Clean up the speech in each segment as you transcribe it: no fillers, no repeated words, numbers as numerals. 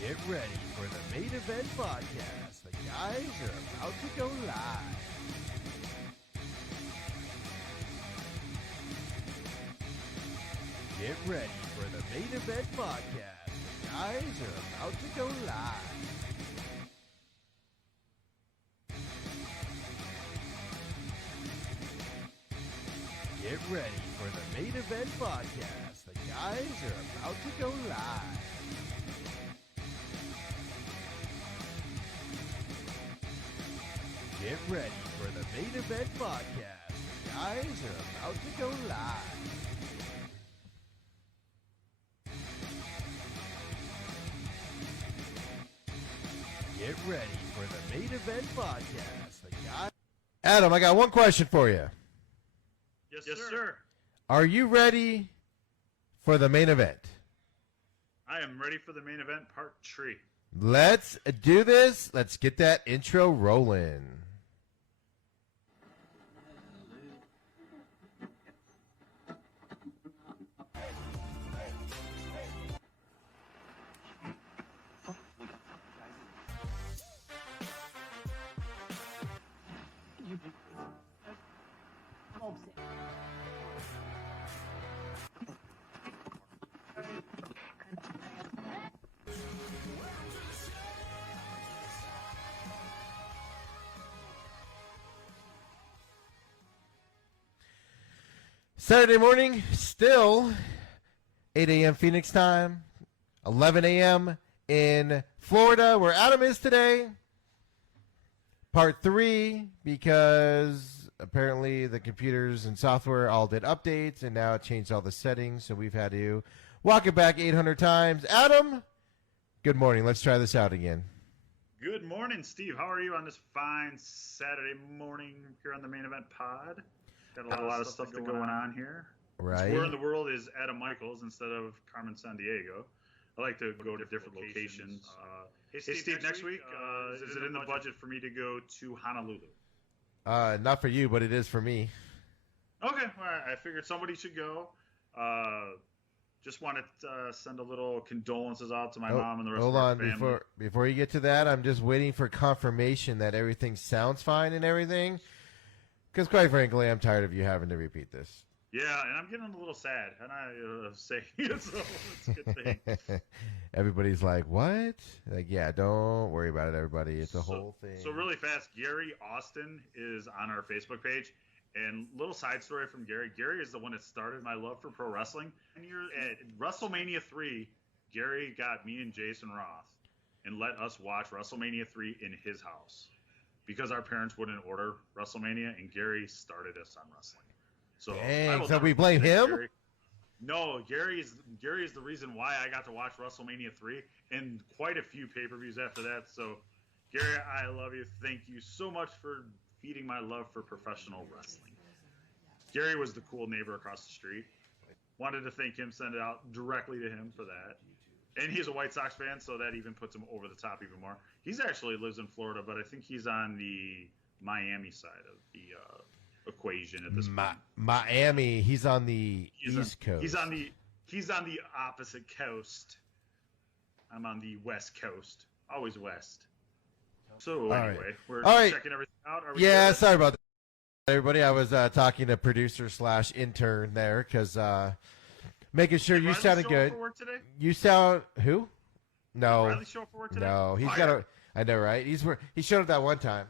Get ready for the main event podcast. The guys are about to go live. Get ready for the main event podcast. The guys are about to go live. Get ready for the main event podcast. The guys are about to go live. Get ready for the main event podcast. The guys are about to go live. Get ready for the main event podcast. The guys. Adam, I got one question for you. Yes, sir. Are you ready for the main event? I am ready for the main event, part 3. Let's do this. Let's get that intro rolling. Saturday morning, still 8 a.m. Phoenix time, 11 a.m. in Florida, where Adam is today. Part 3, because apparently the computers and software all did updates, and now it changed all the settings, so we've had to walk it back 800 times. Adam, good morning. Let's try this out again. Good morning, Steve. How are you on this fine Saturday morning here on the main event pod? Got a lot of stuff going on here. Right. Where in the world is Adam Michaels instead of Carmen Sandiego? I like to go to different locations. Hey, Steve, next week, is it in the budget for me to go to Honolulu? Not for you, but it is for me. Okay, all right. I figured somebody should go. Just wanted to send a little condolences out to my mom and the rest of our family. Hold on, before you get to that, I'm just waiting for confirmation that everything sounds fine and everything. Because quite frankly, I'm tired of you having to repeat this. Yeah, and I'm getting a little sad, and I say it, so it's a good thing. Everybody's like, what? Like, yeah, don't worry about it, everybody. It's a whole thing. So really fast, Gary Austin is on our Facebook page. And little side story from Gary. Gary is the one that started my love for pro wrestling. And at WrestleMania 3, Gary got me and Jason Roth and let us watch WrestleMania 3 in his house. Because our parents wouldn't order WrestleMania, and Gary started us on wrestling. So, dang, so we blame him? Gary. No, Gary is the reason why I got to watch WrestleMania 3 and quite a few pay-per-views after that. So, Gary, I love you. Thank you so much for feeding my love for professional wrestling. Gary was the cool neighbor across the street. Wanted to thank him, send it out directly to him for that. And he's a White Sox fan, so that even puts him over the top even more. He's actually lives in Florida, but I think he's on the Miami side of the equation at this point. Miami, he's on the East Coast. He's on the opposite coast. I'm on the West Coast, always west. So anyway, we're checking everything out. Are we good? Sorry about that, everybody. I was talking to producer / intern there because making sure you sounded good. For work today? You sound who? No. Did Riley show up for work today? No, he's got to. I know, right? He showed up that one time.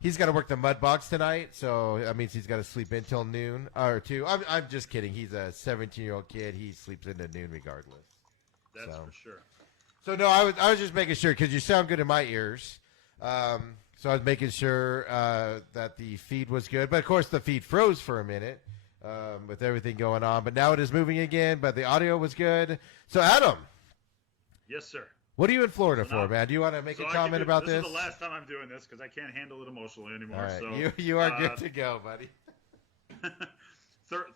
He's got to work the mud box tonight, so that means he's got to sleep in till noon or 2. I'm just kidding. He's a 17-year-old kid. He sleeps into noon regardless. That's for sure. So no, I was just making sure because you sound good in my ears. So I was making sure that the feed was good, but of course the feed froze for a minute with everything going on. But now it is moving again. But the audio was good. So Adam, yes, sir. What are you in Florida for, man? Do you want to make a comment about this? This is the last time I'm doing this because I can't handle it emotionally anymore. All right. So you are good to go, buddy.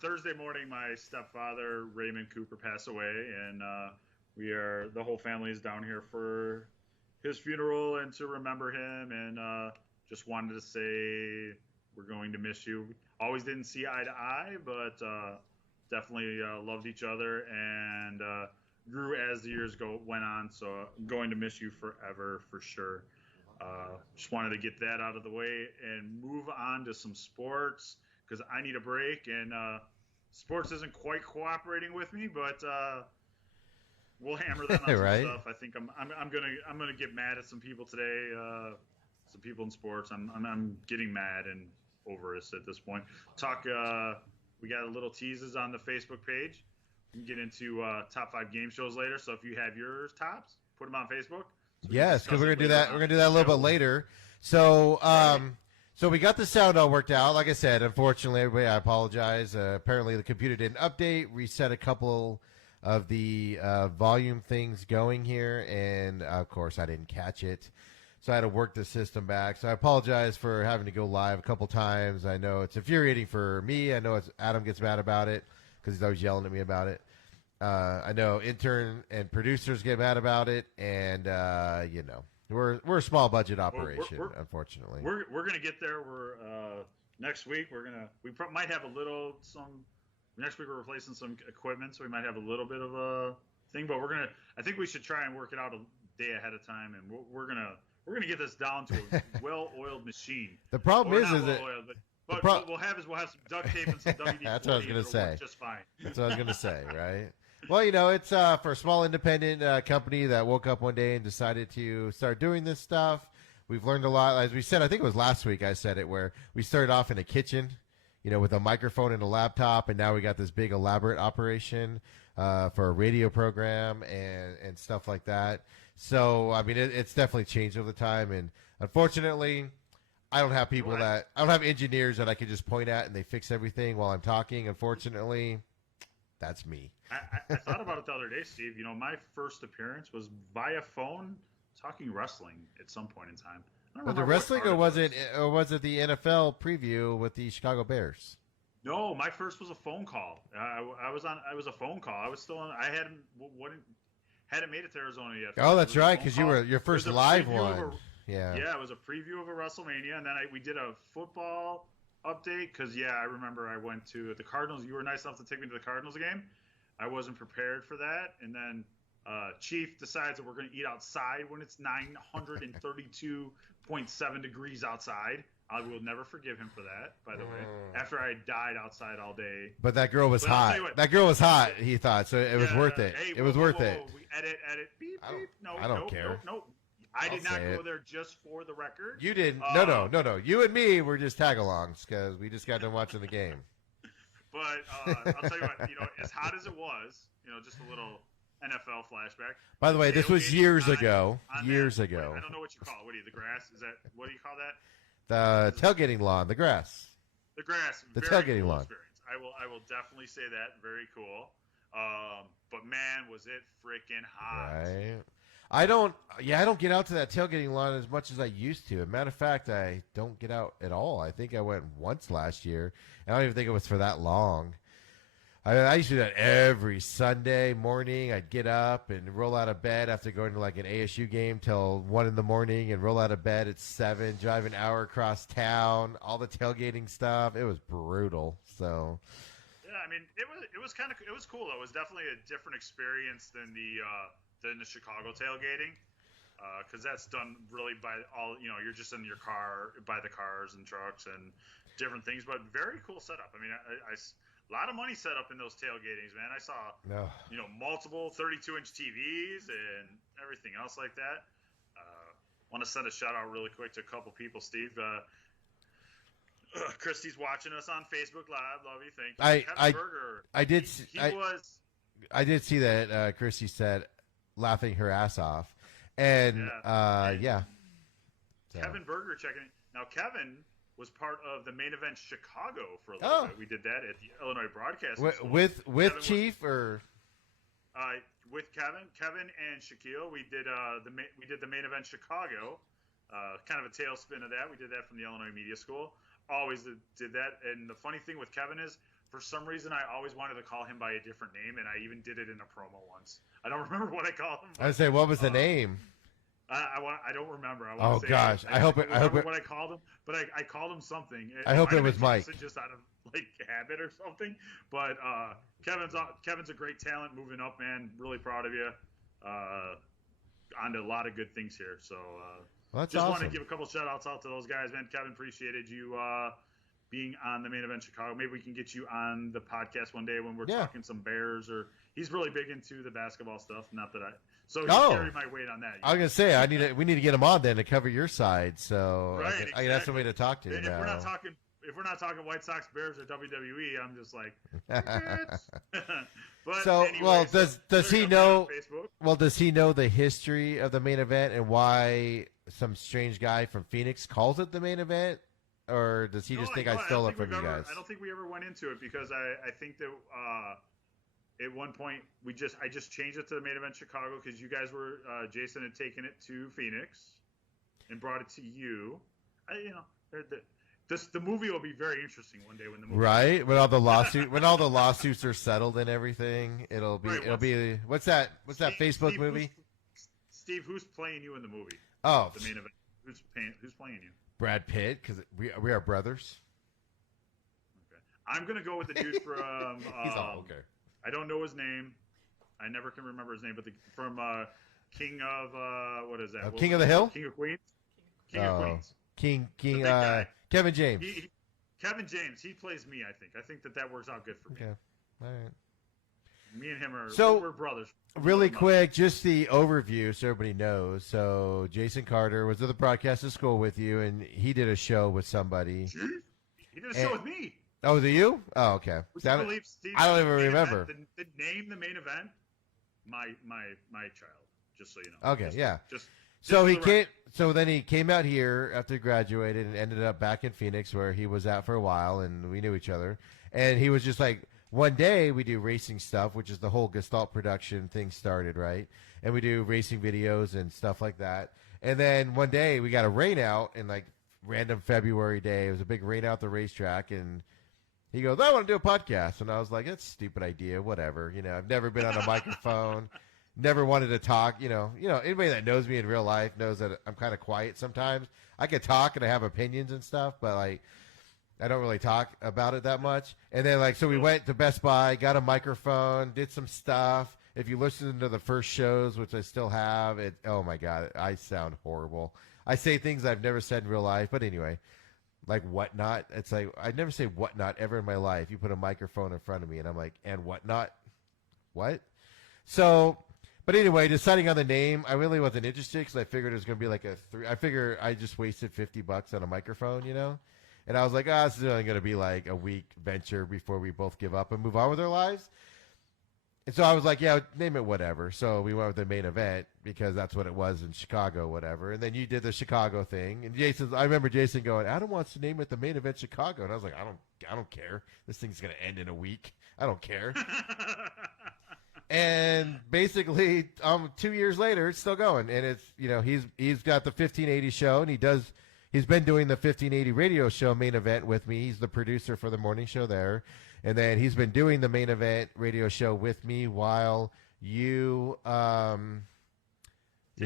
Thursday morning, my stepfather Raymond Cooper passed away, and the whole family is down here for his funeral and to remember him. And just wanted to say we're going to miss you. Always didn't see eye to eye, but definitely loved each other and grew as the years went on. So I'm going to miss you forever for sure. Just wanted to get that out of the way and move on to some sports because I need a break, and sports isn't quite cooperating with me, but we'll hammer them on Right. some stuff. I think I'm gonna get mad at some people today. Some people in sports. I'm getting mad and over us at this point. Talk. We got a little teases on the Facebook page. We can get into top 5 game shows later. So if you have yours tops, put them on Facebook. So Yes, because we're gonna do that. We're gonna do that a little bit later. So, so we got the sound all worked out. Like I said, unfortunately, everybody, I apologize. Apparently, the computer didn't update. Reset a couple of the volume things going here, and of course, I didn't catch it. So I had to work the system back. So I apologize for having to go live a couple times. I know it's infuriating for me. I know Adam gets mad about it because he's always yelling at me about it. I know intern and producers get mad about it, and we're a small budget operation, unfortunately. We're gonna get there. We're next week. Might have next week we're replacing some equipment, so we might have a little bit of a thing. But I think we should try and work it out a day ahead of time, and we're gonna get this down to a well-oiled machine. The problem is that. But what we'll have some duct tape and some WD-40. That's what I was going to say. Just fine. That's what I was going to say, right? Well, it's for a small independent company that woke up one day and decided to start doing this stuff. We've learned a lot. As we said, I think it was last week I said it, where we started off in a kitchen, with a microphone and a laptop, and now we got this big elaborate operation for a radio program and stuff like that. So, I mean, it's definitely changed over the time, and unfortunately, I don't have I don't have engineers that I can just point at and they fix everything while I'm talking. Unfortunately, that's me. I thought about it the other day, Steve. My first appearance was via phone talking wrestling at some point in time. Was it wrestling or was it the NFL preview with the Chicago Bears? No, my first was a phone call. I was a phone call. I was still on. I hadn't made it to Arizona yet. Oh, that's right, because you were your first live one. Yeah, it was a preview of a WrestleMania, and then we did a football update because, I remember I went to the Cardinals. You were nice enough to take me to the Cardinals game. I wasn't prepared for that, and then Chief decides that we're going to eat outside when it's 932.7 degrees outside. I will never forgive him for that, by the way, after I died outside all day. But that girl was hot. That girl was hot, he thought, so it was worth it. Hey, it was worth it. Edit, beep, beep. No, I don't care. Nope. I did not go there just for the record. You didn't. No. You and me were just tag-alongs because we just got done watching the game. But I'll tell you what, as hot as it was, just a little NFL flashback. By the way, this was years ago. Years ago. I don't know what you call it. What do you, the grass? What do you call that? The tailgating lawn, the grass. The grass. The very tailgating cool lawn. Experience. I will definitely say that. Very cool. But man, was it freaking hot. Right. I don't get out to that tailgating lawn as much as I used to. As a matter of fact, I don't get out at all. I think I went once last year. I don't even think it was for that long. I used to do that every Sunday morning. I'd get up and roll out of bed after going to like an ASU game till 1 in the morning and roll out of bed at 7, drive an hour across town, all the tailgating stuff. It was brutal. So yeah, I mean, it was cool though. It was definitely a different experience than the Chicago tailgating, because that's done really by all, you're just in your car by the cars and trucks and different things, but very cool setup. I mean, I a lot of money set up in those tailgatings, man. I saw, multiple 32-inch TVs and everything else like that. Want to send a shout out really quick to a couple people, Steve. Christy's watching us on Facebook Live. Love you. Thank you. Kevin Berger. I did see that Christy said laughing her ass off. And, yeah. So. Kevin Berger checking in. Now, Kevin was part of the Main Event Chicago for a little bit. We did that at the Illinois Broadcasting School. With Chief or? With Kevin and Shaquille, we did the Main Event Chicago. Kind of a tailspin of that. We did that from the Illinois Media School. Always did that. And the funny thing with Kevin is, for some reason, I always wanted to call him by a different name, and I even did it in a promo once. I don't remember what I called him. I would say, what was the name? I don't remember. Oh gosh, I hope it. What I called him, but I called him something. I hope it was Mike. Just out of like habit or something. But Kevin's a great talent, moving up, man. Really proud of you. Onto a lot of good things here. So well, that's just awesome. want to give a couple shout outs out to those guys, man. Kevin, appreciated you being on the Main Event Chicago. Maybe we can get you on the podcast one day when we're talking some Bears, or he's really big into the basketball stuff. Not that so he carry my weight on that. I was gonna say we need to get him on then to cover your side, so right, I can have somebody to talk to. If we're not talking White Sox, Bears, or WWE, I'm just like. But so anyway, well, does he know? Well, does he know the history of the Main Event and why some strange guy from Phoenix calls it the Main Event? Or does he just think I stole it from you guys? I don't think we ever went into it because I think that at one point I just changed it to the Main Event Chicago because you guys were Jason had taken it to Phoenix and brought it to you. The movie will be very interesting one day when the movie when all the lawsuits are settled and everything. It'll be what's that Facebook movie? Steve, who's playing you in the movie? Oh, the Main Event. Who's playing you? Brad Pitt, because we are brothers. Okay. I'm gonna go with the dude from. He's all okay. I don't know his name. I never can remember his name, but from King of what is that? King of the Hill? King of Queens. King of Queens. King. Kevin James. Kevin James. He plays me. I think that works out good for me. Okay. All right. Me and him we're brothers. Really quick, just the overview so everybody knows. So Jason Carter was at the broadcast school with you, and he did a show with somebody. He did a show with me. Oh, was it you? Oh, okay. I don't even remember. The name, the Main Event, my child. Just so you know. Okay, yeah. So then he came out here after he graduated and ended up back in Phoenix where he was at for a while, and we knew each other. And he was just like, one day we do racing stuff, which is the whole Gestalt production thing started, right? And we do racing videos and stuff like that. And then one day we got a rain out in like random February day. It was a big rain out at the racetrack, and he goes, I want to do a podcast. And I was like, that's a stupid idea, whatever. I've never been on a microphone, never wanted to talk. Anybody that knows me in real life knows that I'm kind of quiet sometimes. I could talk and I have opinions and stuff, but like, I don't really talk about it that much. And then, so we went to Best Buy, got a microphone, did some stuff. If you listen to the first shows, which I still have, oh, my God, I sound horrible. I say things I've never said in real life. But anyway, like whatnot. It's like I'd never say whatnot ever in my life. You put a microphone in front of me, and I'm like, and whatnot? What? So, but anyway, deciding on the name, I really wasn't interested because I figured it was going to be like I figure I just wasted $50 on a microphone, And I was like, this is only going to be like a week venture before we both give up and move on with our lives. And so I was like, yeah, name it whatever. So we went with the Main Event because that's what it was in Chicago, whatever. And then you did the Chicago thing. And I remember Jason going, Adam wants to name it the Main Event Chicago. And I was like, I don't care. This thing's going to end in a week. I don't care. And basically, 2 years later, it's still going. And it's, he's got the 1580 show, and he's been doing the 1580 radio show Main Event with me. He's the producer for the morning show there. And then he's been doing the Main Event radio show with me while you, taking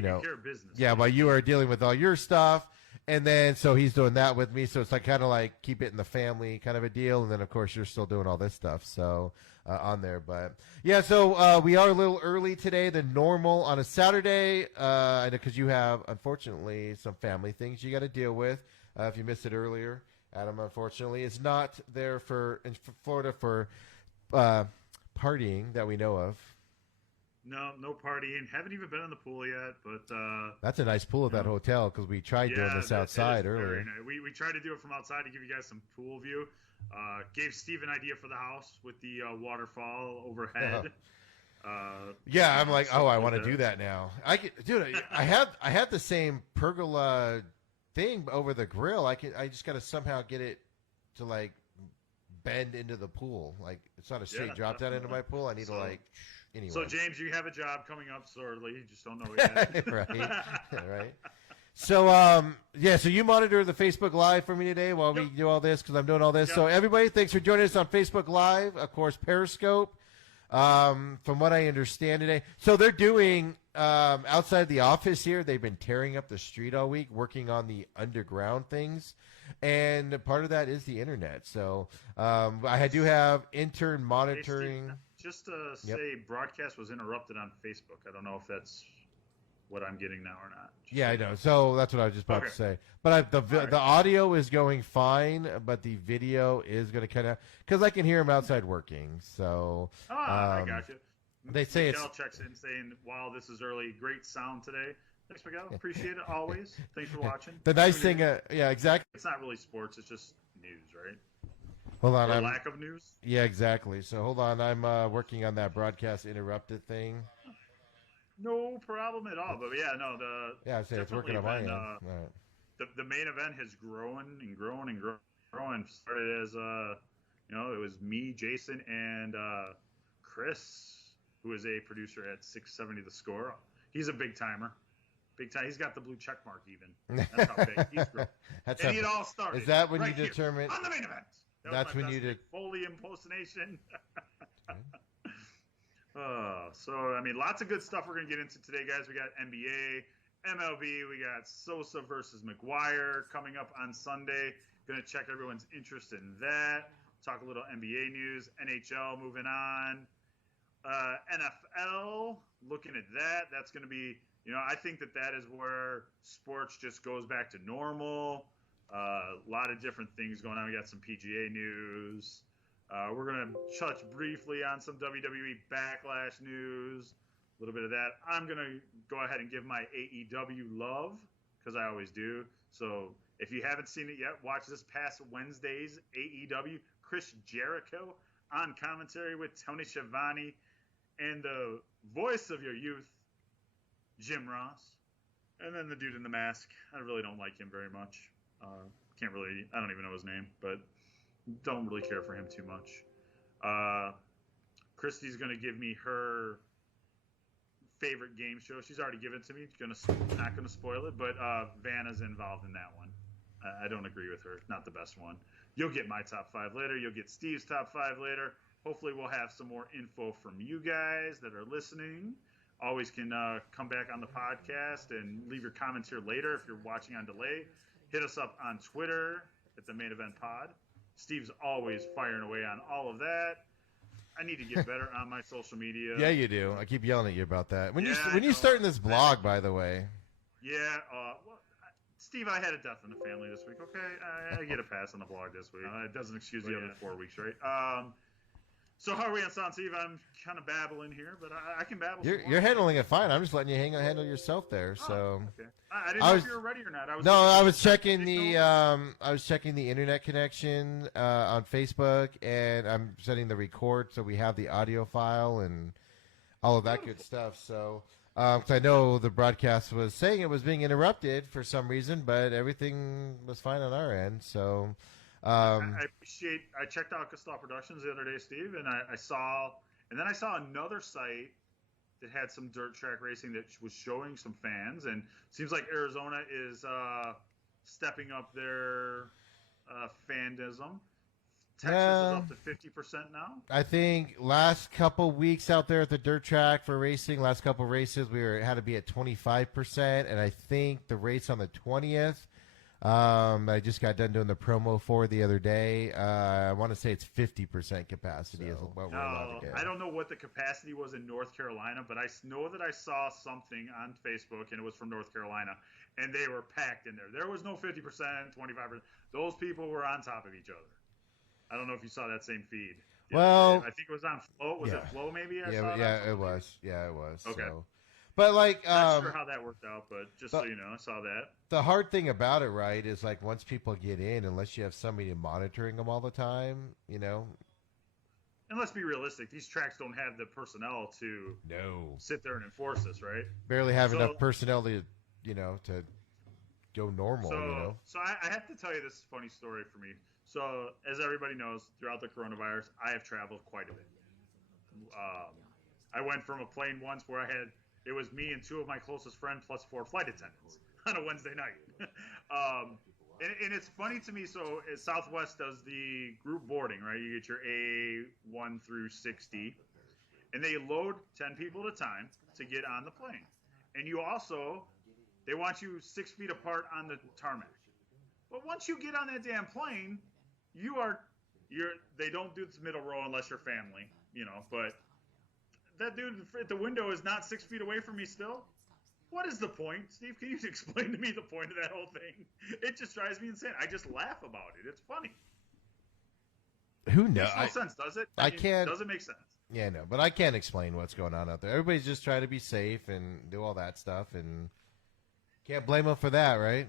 care of business. Yeah, while you are dealing with all your stuff. And then, so he's doing that with me. So it's like kind of like keep it in the family kind of a deal. And then, of course, you're still doing all this stuff. So on there. But, yeah, so we are a little early today than normal on a Saturday. I know because you have, unfortunately, some family things you got to deal with. If you missed it earlier, Adam, unfortunately, is not there in Florida for partying that we know of. No partying. Haven't even been in the pool yet, but that's a nice pool at that hotel because we tried doing this outside earlier. Nice. We tried to do it from outside to give you guys some pool view. Gave Steve an idea for the house with the waterfall overhead. Yeah, I'm like, I want to do that now. I had the same pergola thing over the grill. I just got to somehow get it to like bend into the pool. Like it's not a straight drop down into my pool. I need to like. Anyway. So, James, you have a job coming up shortly. You just don't know it yet. Right. So, so you monitor the Facebook Live for me today while we do all this because I'm doing all this. Yep. So, everybody, thanks for joining us on Facebook Live. Of course, Periscope, from what I understand today. So, they're doing outside the office here, they've been tearing up the street all week, working on the underground things, and part of that is the internet. So I do have intern monitoring. Hey, Steve, just to say, broadcast was interrupted on Facebook. I don't know if that's what I'm getting now or not. Yeah, I know. So that's what I was just about to say. But the audio is going fine, but the video is going to kind of because I can hear him outside working. So I got you. They say Miguel checks in saying, "Wow, this is early. Great sound today." Thanks, Miguel. Appreciate it always. Thanks for watching. The nice thing, yeah, exactly. It's not really sports. It's just news, right? Hold on, or lack of news. Yeah, exactly. So hold on, I'm working on that broadcast interrupted thing. No problem at all. But yeah, no, I say it's working on my end. Right. The main event has grown and grown and grown. Started as it was me, Jason, and Chris, who is a producer at 670 The Score. He's a big timer. Big time. He's got the blue check mark even. That's how big he's grown. And it all started. Is that when right you determine on the main event? That's when you did Foley impersonation. So I mean, lots of good stuff we're gonna get into today, guys. We got NBA, MLB, we got Sosa versus McGuire coming up on Sunday. Gonna check everyone's interest in that. Talk a little NBA news, NHL moving on. NFL, looking at that. That's gonna be, I think that is where sports just goes back to normal. A lot of different things going on. We got some PGA news. We're going to touch briefly on some WWE Backlash news, a little bit of that. I'm going to go ahead and give my AEW love, because I always do. So if you haven't seen it yet, watch this past Wednesday's AEW. Chris Jericho on commentary with Tony Schiavone and the voice of your youth, Jim Ross. And then the dude in the mask. I really don't like him very much. I don't even know his name, but don't really care for him too much. Christy's going to give me her favorite game show. She's already given it to me. Not going to spoil it, but Vanna's involved in that one. I don't agree with her. Not the best one. You'll get my top 5 later. You'll get Steve's top 5 later. Hopefully we'll have some more info from you guys that are listening. Always can come back on the podcast and leave your comments here later if you're watching on delay. Hit us up on Twitter at the Main Event Pod. Steve's always firing away on all of that. I need to get better on my social media. Yeah, you do. I keep yelling at you about that. When you starting this blog, by the way? Yeah. Steve, I had a death in the family this week. Okay, I get a pass on the blog this week. It doesn't excuse the other 4 weeks, right? So how are we on sound, Steve? I'm kind of babbling here, but I can babble. You're handling it fine. I'm just letting you handle yourself there. So okay. I didn't know if you were ready or not. I was checking the internet connection on Facebook, and I'm setting the record so we have the audio file and all of that good stuff. So because I know the broadcast was saying it was being interrupted for some reason, but everything was fine on our end. So. I checked out Castell Productions the other day, Steve, and I saw another site that had some dirt track racing that was showing some fans, and it seems like Arizona is stepping up their fandism. Texas is up to 50% now. I think last couple weeks out there at the dirt track for racing, last couple races had to be at 25%, and I think the race on the 20th. I just got done doing the promo for the other day. I want to say it's 50% capacity is what we're allowed to get. I don't know what the capacity was in North Carolina, but I know that I saw something on Facebook, and it was from North Carolina, and they were packed in there. There was no 50%, 25%. Those people were on top of each other. I don't know if you saw that same feed. Well, I think it was on Flow. Was it Flow maybe? It was. Yeah, it was. Okay. So. But not sure how that worked out, but just so you know, I saw that. The hard thing about it, right, is once people get in, unless you have somebody monitoring them all the time, And let's be realistic; these tracks don't have the personnel to sit there and enforce this, right? Barely have enough personnel to, to go normal. So I have to tell you this funny story for me. So as everybody knows, throughout the coronavirus, I have traveled quite a bit. I went from a plane once where it was me and 2 of my closest friends plus 4 flight attendants on a Wednesday night. And it's funny to me. So Southwest does the group boarding, right? You get your A1 through 60, and they load 10 people at a time to get on the plane. and they want you 6 feet apart on the tarmac. But once you get on that damn plane, they don't do this middle row unless you're family, but that dude at the window is not 6 feet away from me still. What is the point? Steve, can you explain to me the point of that whole thing? It just drives me insane. I just laugh about it. It's funny. Who knows? Makes no sense, does it? I can't. Doesn't make sense. Yeah, no, but I can't explain what's going on out there. Everybody's just trying to be safe and do all that stuff, and can't blame them for that, right?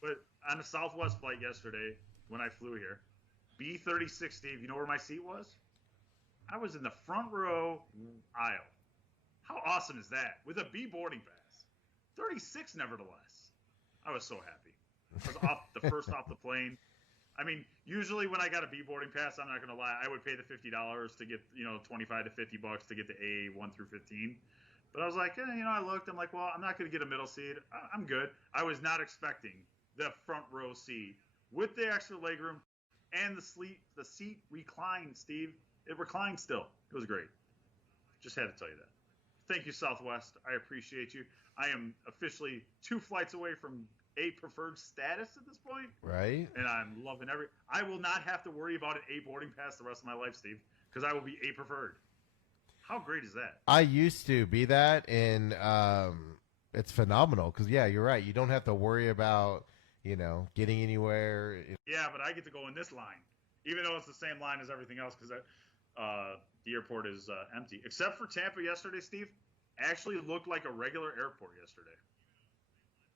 But on the Southwest flight yesterday, when I flew here, B36, Steve, you know where my seat was? I was in the front row aisle. How awesome is that? With a B boarding pass. 36, nevertheless. I was so happy. I was first off the plane. I mean, usually when I got a B boarding pass, I'm not going to lie, I would pay the $50 to get, $25 to $50 to get the A 1 through 15. But I was like, I looked, I'm like, well, I'm not going to get a middle seat. I'm good. I was not expecting the front row seat with the extra legroom and the seat reclined, Steve. It reclined still. It was great. Just had to tell you that. Thank you, Southwest. I appreciate you. I am officially 2 flights away from A preferred status at this point. Right. And I'm loving I will not have to worry about an A boarding pass the rest of my life, Steve, because I will be A preferred. How great is that? I used to be that, and it's phenomenal because, yeah, you're right. You don't have to worry about, getting anywhere. Yeah, but I get to go in this line, even though it's the same line as everything else because the airport is empty. Except for Tampa yesterday, Steve. Actually looked like a regular airport yesterday.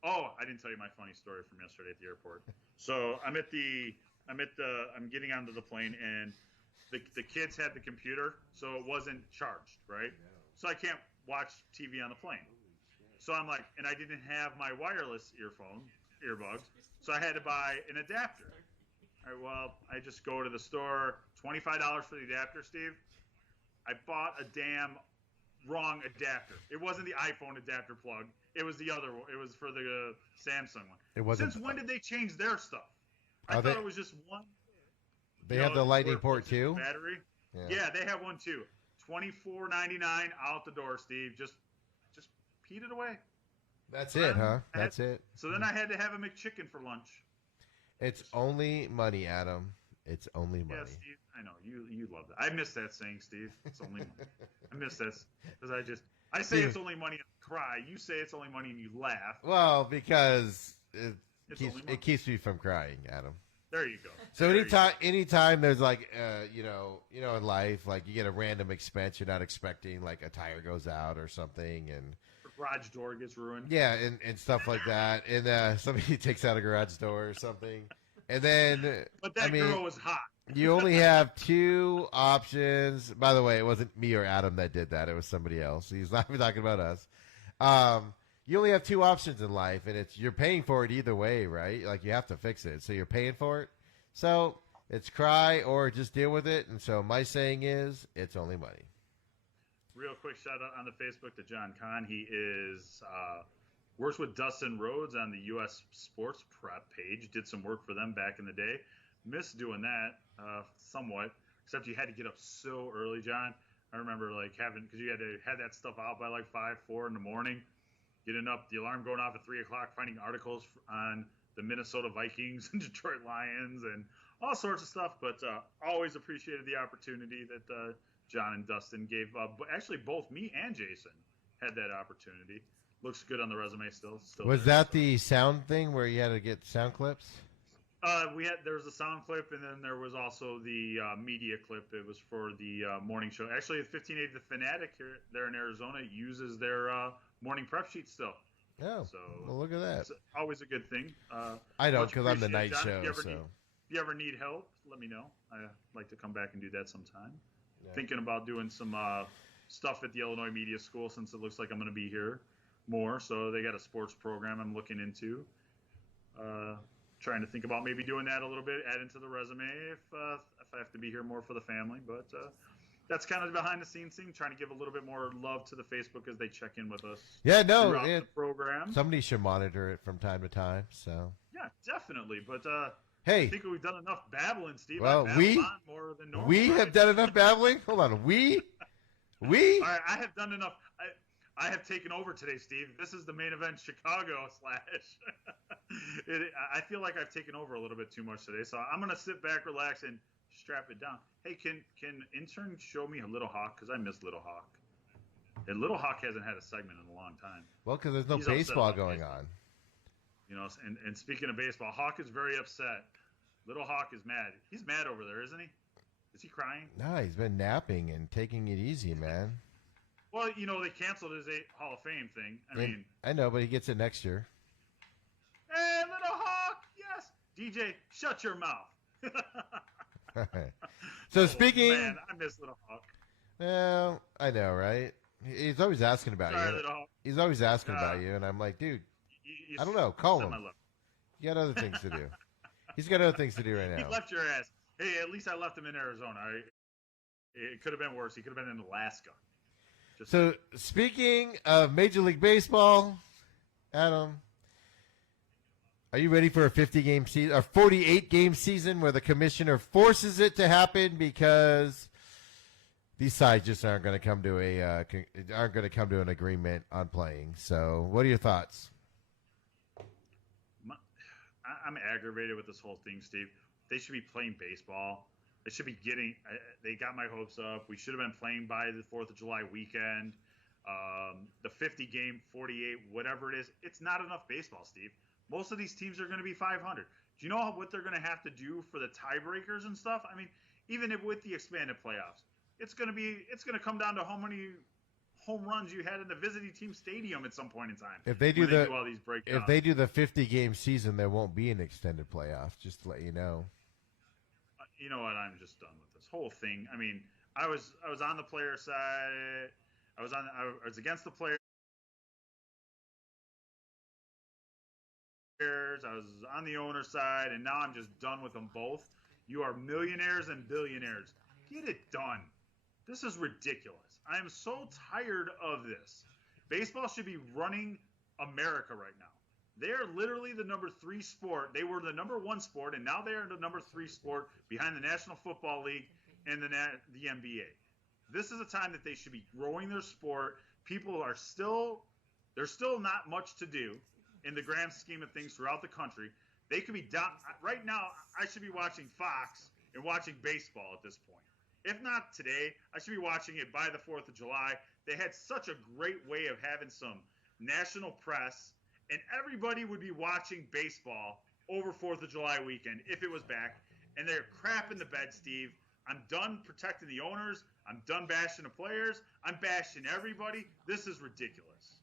Oh, I didn't tell you my funny story from yesterday at the airport. So I'm getting onto the plane, and the kids had the computer, so it wasn't charged, right? So I can't watch TV on the plane. So I'm like, and I didn't have my wireless earbuds, so I had to buy an adapter. All right, well, I just go to the store, $25 for the adapter, Steve. I bought a damn wrong adapter. It wasn't the iPhone adapter plug. It was the other one. It was for the Samsung one. It wasn't. Since when did they change their stuff? I thought it was just one. They have the lightning port too? Battery? Yeah, they have one too. $24.99 out the door, Steve. Just peed it away. That's it, huh? That's it. So then I had to have a McChicken for lunch. It's only money, Adam. It's only money. Yeah, Steve, I know. You love that. I miss that saying, Steve. It's only money. I miss this because I say it's only money and cry. You say it's only money and you laugh. Well, because it keeps me from crying, Adam. There you go. So anytime there's like, in life, like you get a random expense you're not expecting, like a tire goes out or something, and garage door gets ruined. Yeah, and stuff like that. And somebody takes out a garage door or something. And then, but that girl was hot. You only have 2 options. By the way, it wasn't me or Adam that did that. It was somebody else. He's not talking about us. You only have 2 options in life, and you're paying for it either way, right? Like, you have to fix it. So you're paying for it. So it's cry or just deal with it. And so my saying is, it's only money. Real quick shout out on the Facebook to John Kahn. He works with Dustin Rhodes on the U.S. Sports Prep page. Did some work for them back in the day. Missed doing that somewhat, except you had to get up so early, John. I remember because you had to have that stuff out by 5, 4 in the morning. Getting up, the alarm going off at 3 o'clock, finding articles on the Minnesota Vikings and Detroit Lions and all sorts of stuff. But always appreciated the opportunity that John and Dustin gave. Actually, both me and Jason had that opportunity. Looks good on the resume still. Was that the sound thing where you had to get sound clips? There was a sound clip, and then there was also the media clip. It was for the morning show. Actually, 1580 The Fanatic there in Arizona uses their morning prep sheet still. Oh, so well, look at that. It's always a good thing. I don't, because I'm the night John, show. If you ever need help, let me know. I'd like to come back and do that sometime. Yeah. Thinking about doing some stuff at the Illinois Media School since it looks like I'm going to be here more. So they got a sports program I'm looking into. Trying to think about maybe doing that a little bit, add into the resume if I have to be here more for the family. But that's kind of the behind the scenes thing, trying to give a little bit more love to the Facebook as they check in with us. Yeah, no, the program. Somebody should monitor it from time to time. So yeah, definitely. But hey, I think we've done enough babbling, Steve. Well, more than normal, we have done enough babbling. Hold on, we. All right, I have done enough. I have taken over today, Steve. This is the main event, Chicago / I feel like I've taken over a little bit too much today, so I'm going to sit back, relax, and strap it down. Hey, can intern show me a Little Hawk? Because I miss Little Hawk. And Little Hawk hasn't had a segment in a long time. Well, because there's no He's baseball going on. You know, and speaking of baseball, Hawk is very upset. Little Hawk is mad. He's mad over there, isn't he? Is he crying? No, he's been napping and taking it easy, man. Well, you know, they canceled his Hall of Fame thing. I know, but he gets it next year. Hey, Little Hawk, yes. DJ, shut your mouth. So speaking... Man, I miss Little Hawk. Well, I know, right? He's always asking about Sorry, you. Little Hawk. He's always asking about you, and I'm like, dude, I don't know. Call him. You got other things to do. He's got other things to do right now. He left your ass. Hey, at least I left him in Arizona. It could have been worse. He could have been in Alaska. So, speaking of Major League Baseball, Adam, are you ready for a 50-game season, a 48-game season where the commissioner forces it to happen because these sides just aren't going to come to an agreement on playing? So, what are your thoughts? I'm aggravated with this whole thing, Steve. They should be playing baseball. They should be getting. They got my hopes up. We should have been playing by the 4th of July weekend. The 50-game, 48, whatever it is, it's not enough baseball, Steve. Most of these teams are going to be 500. Do you know what they're going to have to do for the tiebreakers and stuff? I mean, even with the expanded playoffs, it's going to come down to how many home runs you had in the visiting team stadium at some point in time. If they do all these breakdowns. If they do the 50-game season, there won't be an extended playoff. Just to let you know. You know what? I'm just done with this whole thing. I mean, I was on the player side. I was against the players. I was on the owner side, and now I'm just done with them both. You are millionaires and billionaires. Get it done. This is ridiculous. I am so tired of this. Baseball should be running America right now. They are literally the number 3 sport. They were the number 1 sport, and now they are the number 3 sport behind the National Football League and the NBA. This is a time that they should be growing their sport. People are there's still not much to do in the grand scheme of things throughout the country. They could be down. Right now, I should be watching Fox and watching baseball at this point. If not today, I should be watching it by the 4th of July. They had such a great way of having some national press, and everybody would be watching baseball over 4th of July weekend if it was back. And they're crap in the bed, Steve. I'm done protecting the owners. I'm done bashing the players. I'm bashing everybody. This is ridiculous.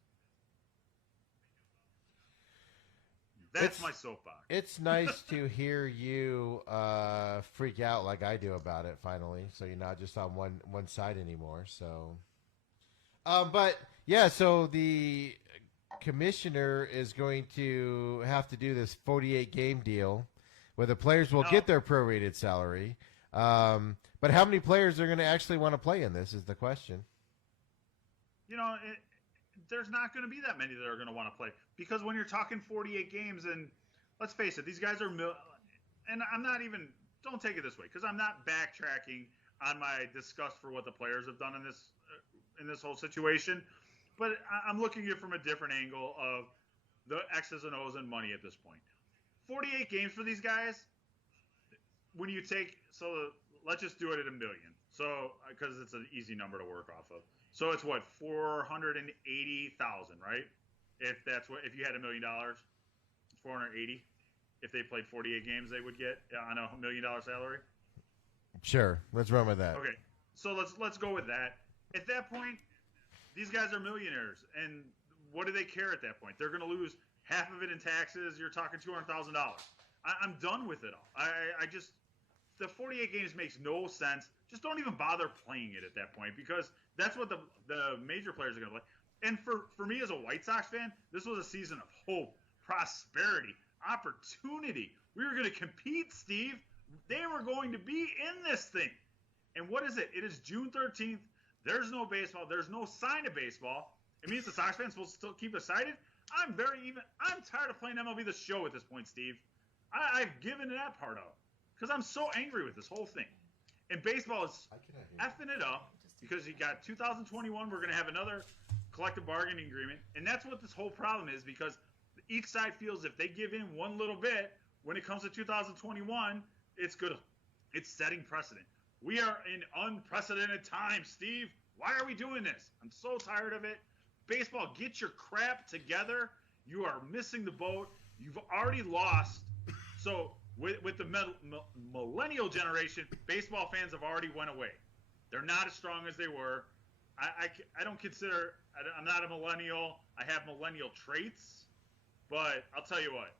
That's my soapbox. It's nice to hear you freak out like I do about it finally. So you're not just on one side anymore. So, but yeah, so the commissioner is going to have to do this 48-game deal where the players will get their prorated salary. But how many players are going to actually want to play in this is the question. You know, there's not going to be that many that are going to want to play because when you're talking 48 games, and let's face it, these guys are and I'm not even, don't take it this way, because I'm not backtracking on my disgust for what the players have done in this whole situation, but I'm looking at it from a different angle of the X's and O's and money at this point. 48 games for these guys, when you take, so let's just do it at $1 million. So, because it's an easy number to work off of. So it's what, 480,000, right? If you had $1 million, 480. If they played 48 games, they would get on a $1 million salary. Sure, let's run with that. Okay, so let's go with that. At that point, these guys are millionaires, and what do they care at that point? They're going to lose half of it in taxes. You're talking $200,000. I'm done with it all. I just, the 48 games makes no sense. Just don't even bother playing it at that point because that's what the major players are going to play. And for me as a White Sox fan, this was a season of hope, prosperity, opportunity. We were going to compete, Steve. They were going to be in this thing. And what is it? It is June 13th. There's no baseball. There's no sign of baseball. It means the Sox fans will still keep excited. I'm tired of playing MLB The Show at this point, Steve. I've given that part up because I'm so angry with this whole thing. And baseball is effing it up because you got 2021. We're going to have another collective bargaining agreement, and that's what this whole problem is, because each side feels if they give in one little bit when it comes to 2021, it's good. It's setting precedent. We are in unprecedented times, Steve. Why are we doing this? I'm so tired of it. Baseball, get your crap together. You are missing the boat. You've already lost. So with the millennial generation, baseball fans have already went away. They're not as strong as they were. I don't consider – I'm not a millennial. I have millennial traits. But I'll tell you what,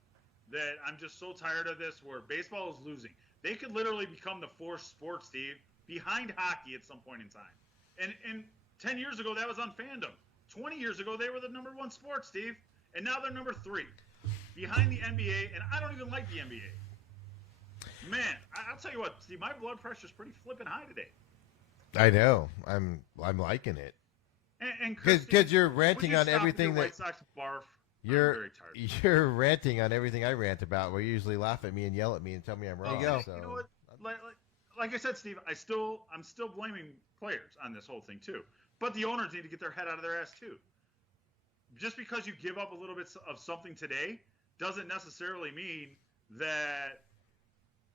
that I'm just so tired of this where baseball is losing. They could literally become the fourth sport, Steve, behind hockey at some point in time. And 10 years ago, that was on Fandom. 20 years ago, they were the number one sport, Steve. And now they're number 3, behind the NBA, and I don't even like the NBA. Man, I'll tell you what, Steve, my blood pressure's pretty flipping high today. I know. I'm liking it. And because you're ranting on everything that White Sox barf. you're I'm very tired. you're ranting on everything I rant about. Where you usually laugh at me and yell at me and tell me I'm wrong. There you go. So. You know what? Like I said, Steve, I'm still blaming players on this whole thing too. But the owners need to get their head out of their ass too. Just because you give up a little bit of something today doesn't necessarily mean that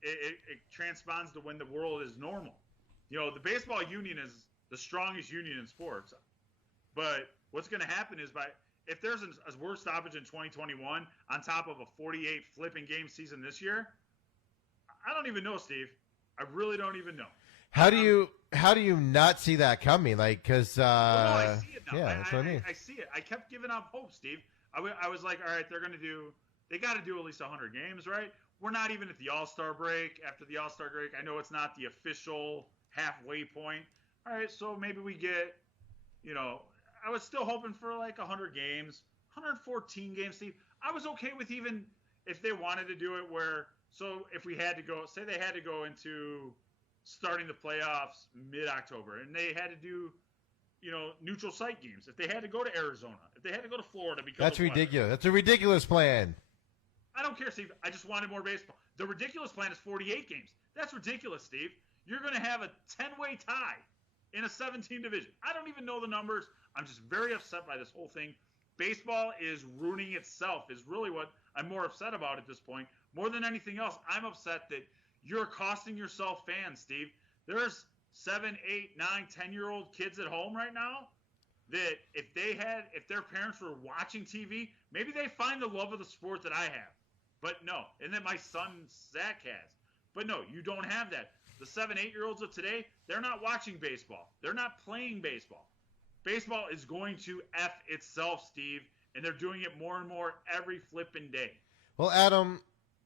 it transponds to when the world is normal. You know, the baseball union is the strongest union in sports. But what's going to happen is if there's a worse stoppage in 2021 on top of a 48 flipping game season this year, I don't even know, Steve. I really don't even know. How do you not see that coming? Like, because no, I see it now. yeah, that's what I mean. I see it. I kept giving up hope, Steve. I was like, all right, they got to do at least 100 games, right? We're not even at the All-Star break. After the All-Star break, I know it's not the official halfway point. All right, so maybe we get, I was still hoping for like 100 games, 114 games, Steve. I was okay with even if they wanted to do it where, so if we had to go, say they had to go into starting the playoffs mid-October and they had to do, neutral site games. If they had to go to Arizona, if they had to go to Florida because that's ridiculous. That's a ridiculous plan. I don't care, Steve. I just wanted more baseball. The ridiculous plan is 48 games. That's ridiculous, Steve. You're going to have a 10-way tie in a 17 division. I don't even know the numbers. I'm just very upset by this whole thing. Baseball is ruining itself is really what I'm more upset about at this point. More than anything else, I'm upset that you're costing yourself fans, Steve. There's 7, 8, 9, 10-year-old kids at home right now that if their parents were watching TV, maybe they find the love of the sport that I have. But no, and that my son Zach has. But no, you don't have that. The 7, 8-year-olds of today, they're not watching baseball. They're not playing baseball. Baseball is going to F itself, Steve, and they're doing it more and more every flipping day. Well, Adam,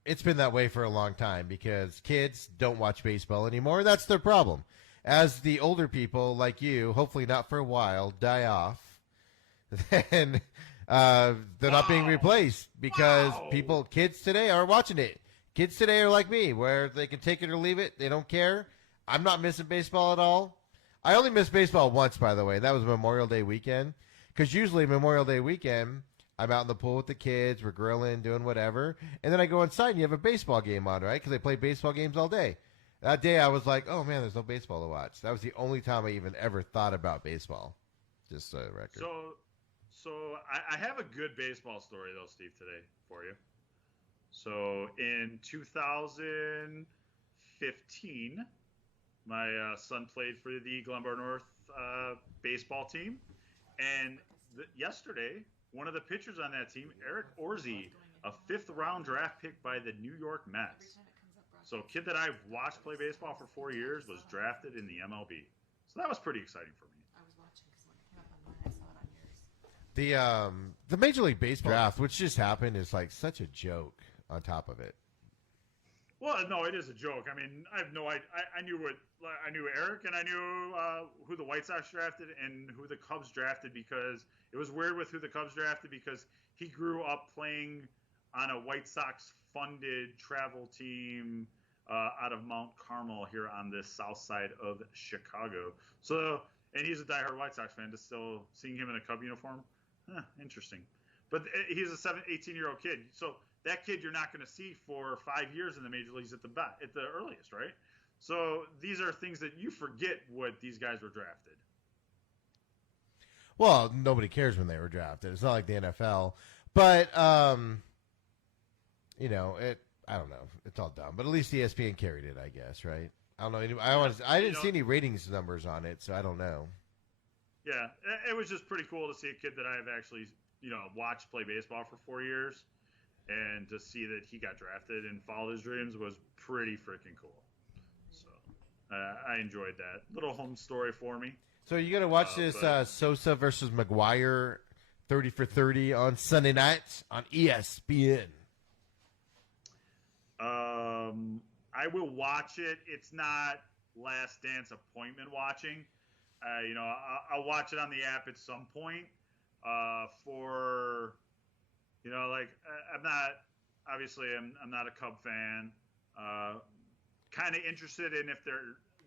it's been that way for a long time because kids don't watch baseball anymore. That's their problem. As the older people like you, hopefully not for a while, die off, then they're not being replaced because kids today are watching it. Kids today are like me, where they can take it or leave it. They don't care. I'm not missing baseball at all. I only missed baseball once, by the way. That was Memorial Day weekend. Because usually Memorial Day weekend, I'm out in the pool with the kids. We're grilling, doing whatever. And then I go inside and you have a baseball game on, right? Because they play baseball games all day. That day I was like, oh, man, there's no baseball to watch. That was the only time I even ever thought about baseball. Just a record. So I have a good baseball story, though, Steve, today for you. So in 2015, my son played for the Glenbard North baseball team. And yesterday, one of the pitchers on that team, Eric Orzi, a 5th-round draft pick by the New York Mets. So a kid that I've watched play baseball for 4 years was drafted in the MLB. So that was pretty exciting for me. I was watching because when it came up on mine, I saw it on yours. The Major League Baseball draft, which just happened, is like such a joke on top of it. Well, no, it is a joke. I mean, I have no idea. I knew Eric, and I knew who the White Sox drafted and who the Cubs drafted because it was weird with who the Cubs drafted because he grew up playing on a White Sox-funded travel team out of Mount Carmel here on the south side of Chicago. So, and he's a diehard White Sox fan. Just still seeing him in a Cub uniform, interesting. But he's a 18-year-old kid. So that kid you're not going to see for 5 years in the major leagues at the earliest, right? So these are things that you forget what these guys were drafted. Well, nobody cares when they were drafted. It's not like the NFL. But, you know, I don't know. It's all dumb. But at least ESPN carried it, I guess, right? I don't know. I didn't see any ratings numbers on it, so I don't know. Yeah, it was just pretty cool to see a kid that I've actually, watched play baseball for 4 years, and to see that he got drafted and followed his dreams was pretty freaking cool. So I enjoyed that little home story for me. So you got to watch this Sosa versus McGuire 30 for 30 on Sunday nights on ESPN. I will watch it. It's not Last Dance appointment watching. I'll watch it on the app at some point. I'm not a Cub fan. Kind of interested in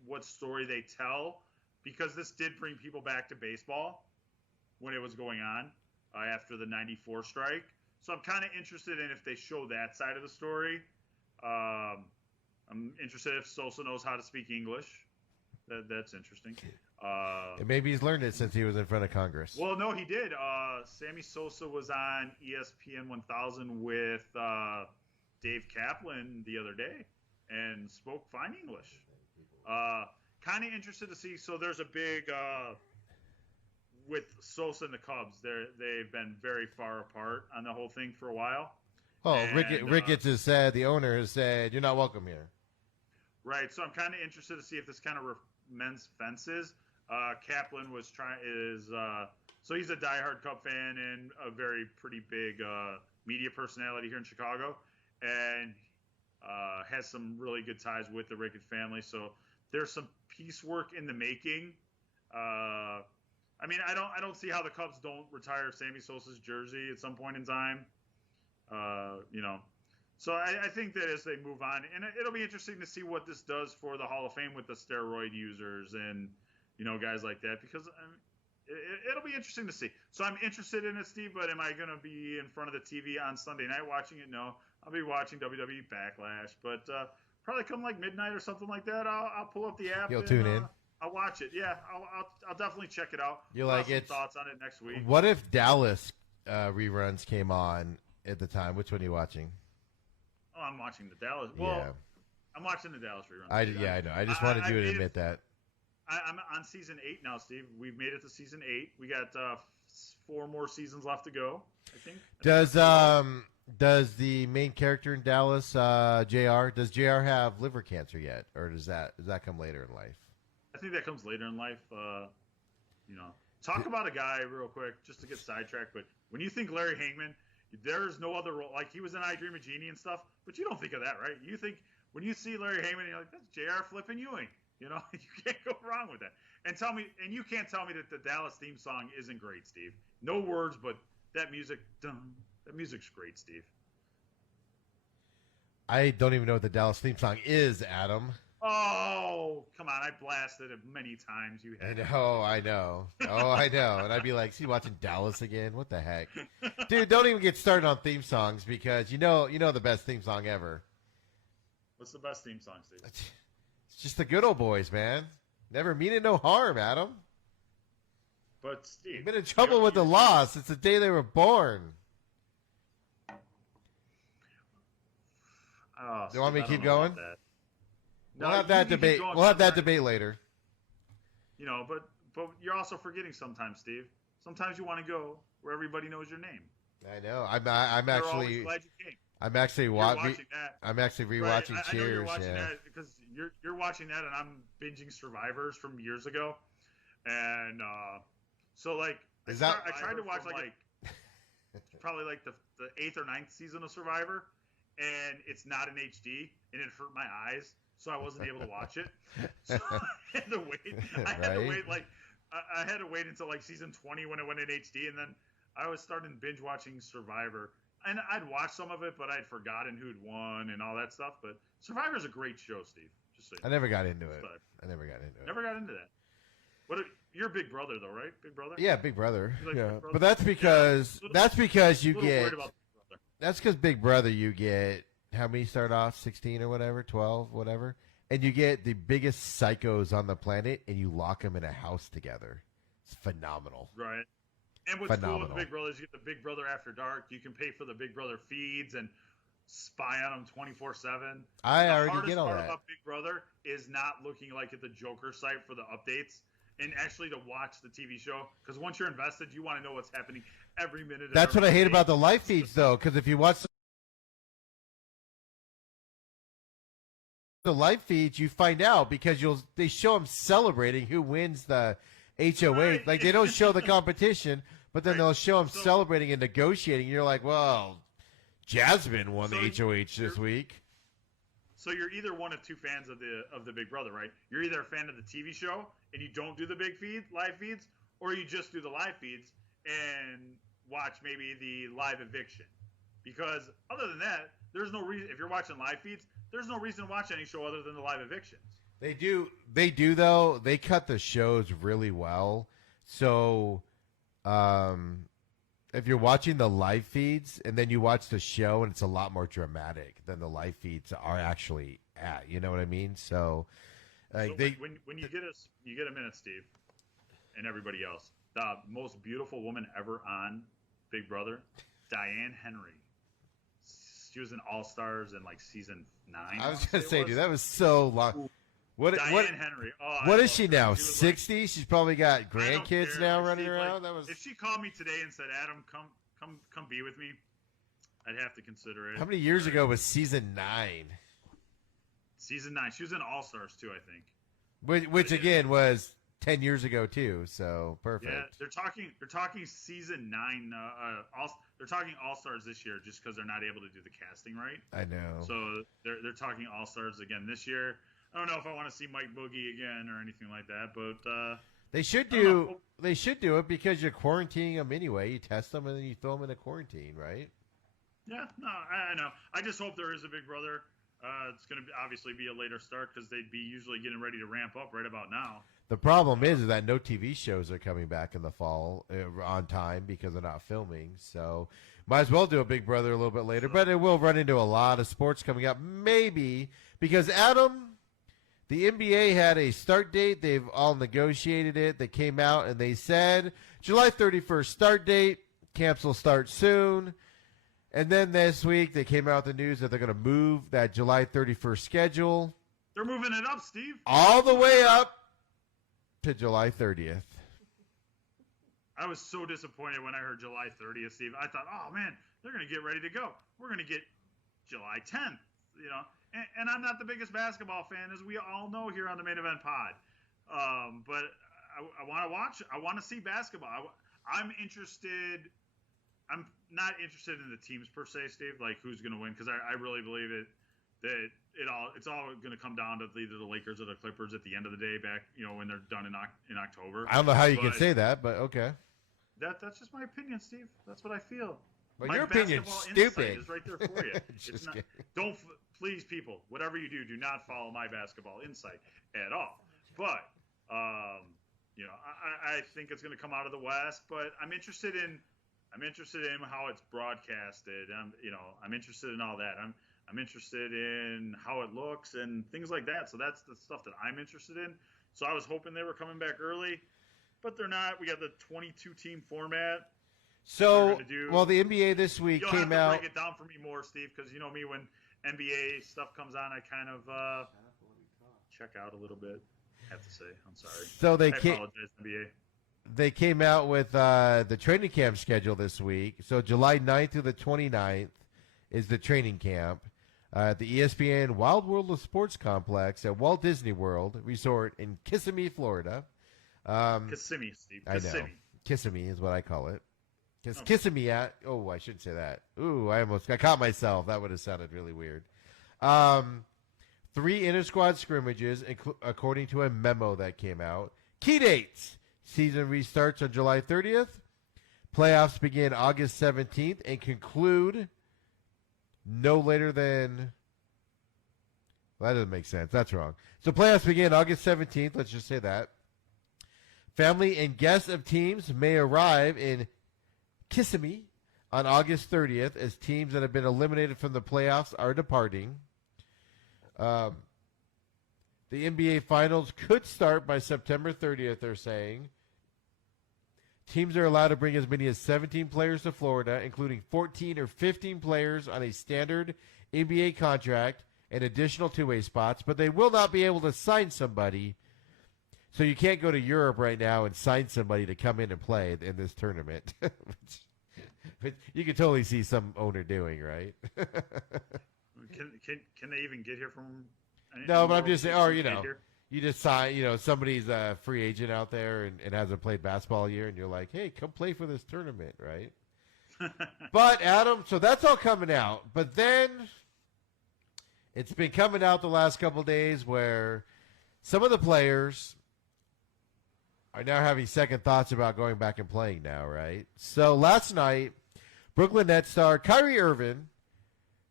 what story they tell, because this did bring people back to baseball when it was going on after the '94 strike. So I'm kind of interested in if they show that side of the story. I'm interested if Sosa knows how to speak English. That's interesting. Maybe he's learned it since he was in front of Congress. Well, no, he did. Sammy Sosa was on ESPN 1000 with Dave Kaplan the other day and spoke fine English. Kind of interested to see. So there's a big with Sosa and the Cubs. They've been very far apart on the whole thing for a while. Oh, Ricketts has said, the owner has said, you're not welcome here. Right. So I'm kind of interested to see if this kind of mends fences. Kaplan so he's a diehard Cub fan and a pretty big media personality here in Chicago, and has some really good ties with the Ricketts family. So there's some piecework in the making. I don't see how the Cubs don't retire Sammy Sosa's jersey at some point in time. So I think that as they move on, and it'll be interesting to see what this does for the Hall of Fame with the steroid users and, guys like that, because it'll be interesting to see. So I'm interested in it, Steve, but am I going to be in front of the TV on Sunday night watching it? No. I'll be watching WWE Backlash, but probably come like midnight or something like that. I'll pull up the app. You'll tune in. I'll watch it. Yeah, I'll definitely check it out. You'll like it. Thoughts on it next week. What if Dallas reruns came on at the time? Which one are you watching? Oh, I'm watching the Dallas. Well, yeah. I'm watching the Dallas reruns. I know. I just wanted you to admit that. I'm on season 8 now, Steve. We've made it to season 8. We got 4 more seasons left to go, I think. Does the main character in Dallas, does JR have liver cancer yet, or does that come later in life? I think that comes later in life. Talk about a guy real quick, just to get sidetracked. But when you think Larry Hangman, there's no other role. Like, he was in I Dream of Jeannie and stuff, but you don't think of that, right? You think when you see Larry Hangman, you're like, that's J.R. Flippin' Ewing. You can't go wrong with that. And you can't tell me that the Dallas theme song isn't great, Steve. No words, but that music, that music's great, Steve. I don't even know what the Dallas theme song is, Adam. Oh, come on. I blasted it many times. I know. Oh, I know. And I'd be like, see, watching Dallas again? What the heck? Dude, don't even get started on theme songs, because you know the best theme song ever. What's the best theme song, Steve? It's just the Good Old Boys, man. Never meaning no harm, Adam. But, Steve, you've been in trouble with the law since the day they were born. Oh, you want me to keep going? We'll have that debate. We'll have that debate later. But you're also forgetting sometimes, Steve. Sometimes you want to go where everybody knows your name. I know. I'm actually glad you came. I'm actually watching that. I'm actually rewatching Cheers. I know you're watching that because you're watching that, and I'm binging Survivors from years ago, and so like I tried to watch like probably like the 8th or 9th season of Survivor, and it's not in HD, and it hurt my eyes. So I wasn't able to watch it. So I had to wait. I had to wait until like season 20 when it went in HD, and then I was starting binge watching Survivor. And I'd watched some of it, but I'd forgotten who'd won and all that stuff. But Survivor's a great show, Steve. Just so you know. I never got into it. Never got into that. You're a Big Brother, though, right? Big Brother. Yeah, Big Brother. Like yeah, Big Brother? But that's because you get. That's because Big Brother, you get. How many start off? 16 or whatever, 12, whatever. And you get the biggest psychos on the planet, and you lock them in a house together. It's phenomenal. Right. And what's cool with Phenomenal. the Big Brother is you get the Big Brother After Dark. You can pay for the Big Brother feeds and spy on them 24/7. I The already hardest get all part that. about Big Brother is not looking like at the Joker site for the updates and actually to watch the TV show. Because once you're invested, you want to know what's happening every minute. Of That's what every I hate day. about the live feeds, though, because if you watch the live feeds, you find out because they show them celebrating who wins the HOH. Right. Like they don't show the competition, but then Right. they'll show them So- celebrating and negotiating. You're like, well, Jasmine won So the HOH this week. So you're either one of two fans of the Big Brother, right? You're either a fan of the TV show and you don't do the live feeds, or you just do the live feeds and watch maybe the live eviction. Because other than that, there's no reason. If you're watching live feeds, there's no reason to watch any show other than the live evictions. They do though. They cut the shows really well. So, if you're watching the live feeds and then you watch the show, and it's a lot more dramatic than the live feeds are actually at. You know what I mean? So, So when you get a minute, Steve, and everybody else, the most beautiful woman ever on Big Brother, Diane Henry. She was in All Stars in like season 9. I was gonna say, dude, that was so long. Diane Henry. Oh, What I is she love her. now? She was 60? She's probably got I don't grandkids care. now Like, running she, around. like, That was. If she called me today and said, "Adam, come be with me," I'd have to consider it. How many years ago was season 9? Season 9. She was in All Stars too, I think. Which again was 10 years ago too. So perfect. Yeah, they're talking season 9. They're talking All Stars this year just because they're not able to do the casting right. I know. So they're talking All Stars again this year. I don't know if I want to see Mike Boogie again or anything like that, but They should I don't do. know. They should do it because you're quarantining them anyway. You test them and then you throw them in a quarantine, right? yeah, no, I know. I just hope there is a Big Brother. It's going to obviously be a later start because they'd be usually getting ready to ramp up right about now. The problem is that no TV shows are coming back in the fall on time because they're not filming. So might as well do a Big Brother a little bit later. But it will run into a lot of sports coming up. Maybe because Adam, the NBA had a start date. They've all negotiated it. They came out and they said July 31st start date. Camps will start soon. And then this week they came out with the news that they're going to move that July 31st schedule They're moving it up, Steve. all the way up to July 30th. I was so disappointed when I heard July 30th, Steve. I thought, oh man, they're going to get ready to go. We're going to get July 10th, you know. And I'm not the biggest basketball fan, as we all know here on the Main Event Pod. But I want to watch. I want to see basketball. I'm interested. I'm not interested in the teams per se, Steve. Like who's going to win? Because I really believe it's all going to come down to either the Lakers or the Clippers at the end of the day. Back, you know, when they're done in October. I don't know how you can But say that, but okay. That's just my opinion, Steve. That's what I feel. Well, My your opinion's basketball insight stupid. is right there for you. Just It's not, kidding. please, people, whatever you do not follow my basketball insight at all. But you know, I think it's going to come out of the West. But I'm interested in how it's broadcasted. I'm interested in all that. I'm interested in how it looks and things like that. So that's the stuff that I'm interested in. So I was hoping they were coming back early, but they're not. We got the 22-team format. So, gonna do- well, the NBA this week You'll have came to out. break it down for me more, Steve, because you know me, when NBA stuff comes on, I kind of check out a little bit. I have to say, I'm sorry. So I apologize, NBA. they came out with the training camp schedule this week. So July 9th through the 29th is the training camp at the ESPN Wild World of Sports Complex at Walt Disney World Resort in Kissimmee, Florida. Kissimmee, Steve. I know. Kissimmee. Kissimmee is what I call it. Kissimmee at, I shouldn't say that. I caught myself. That would have sounded really weird. 3 inter-squad scrimmages, according to a memo that came out. Key dates. Season restarts on July 30th. Playoffs begin August 17th and conclude no later than... Well, that doesn't make sense. That's wrong. So playoffs begin August 17th. Let's just say that. Family and guests of teams may arrive in Kissimmee on August 30th as teams that have been eliminated from the playoffs are departing. The NBA Finals could start by September 30th, they're saying. Teams are allowed to bring as many as 17 players to Florida, including 14 or 15 players on a standard NBA contract and additional two-way spots, but they will not be able to sign somebody. So you can't go to Europe right now and sign somebody to come in and play in this tournament. But you can totally see some owner doing, right? Can they even get here from? No, but I'm just saying, or, here? you just sign, somebody's a free agent out there and hasn't played basketball all year, and you're like, hey, come play for this tournament, right? But, Adam, so that's all coming out. But then it's been coming out the last couple of days where some of the players are now having second thoughts about going back and playing now, right? So last night, Brooklyn Nets star Kyrie Irving,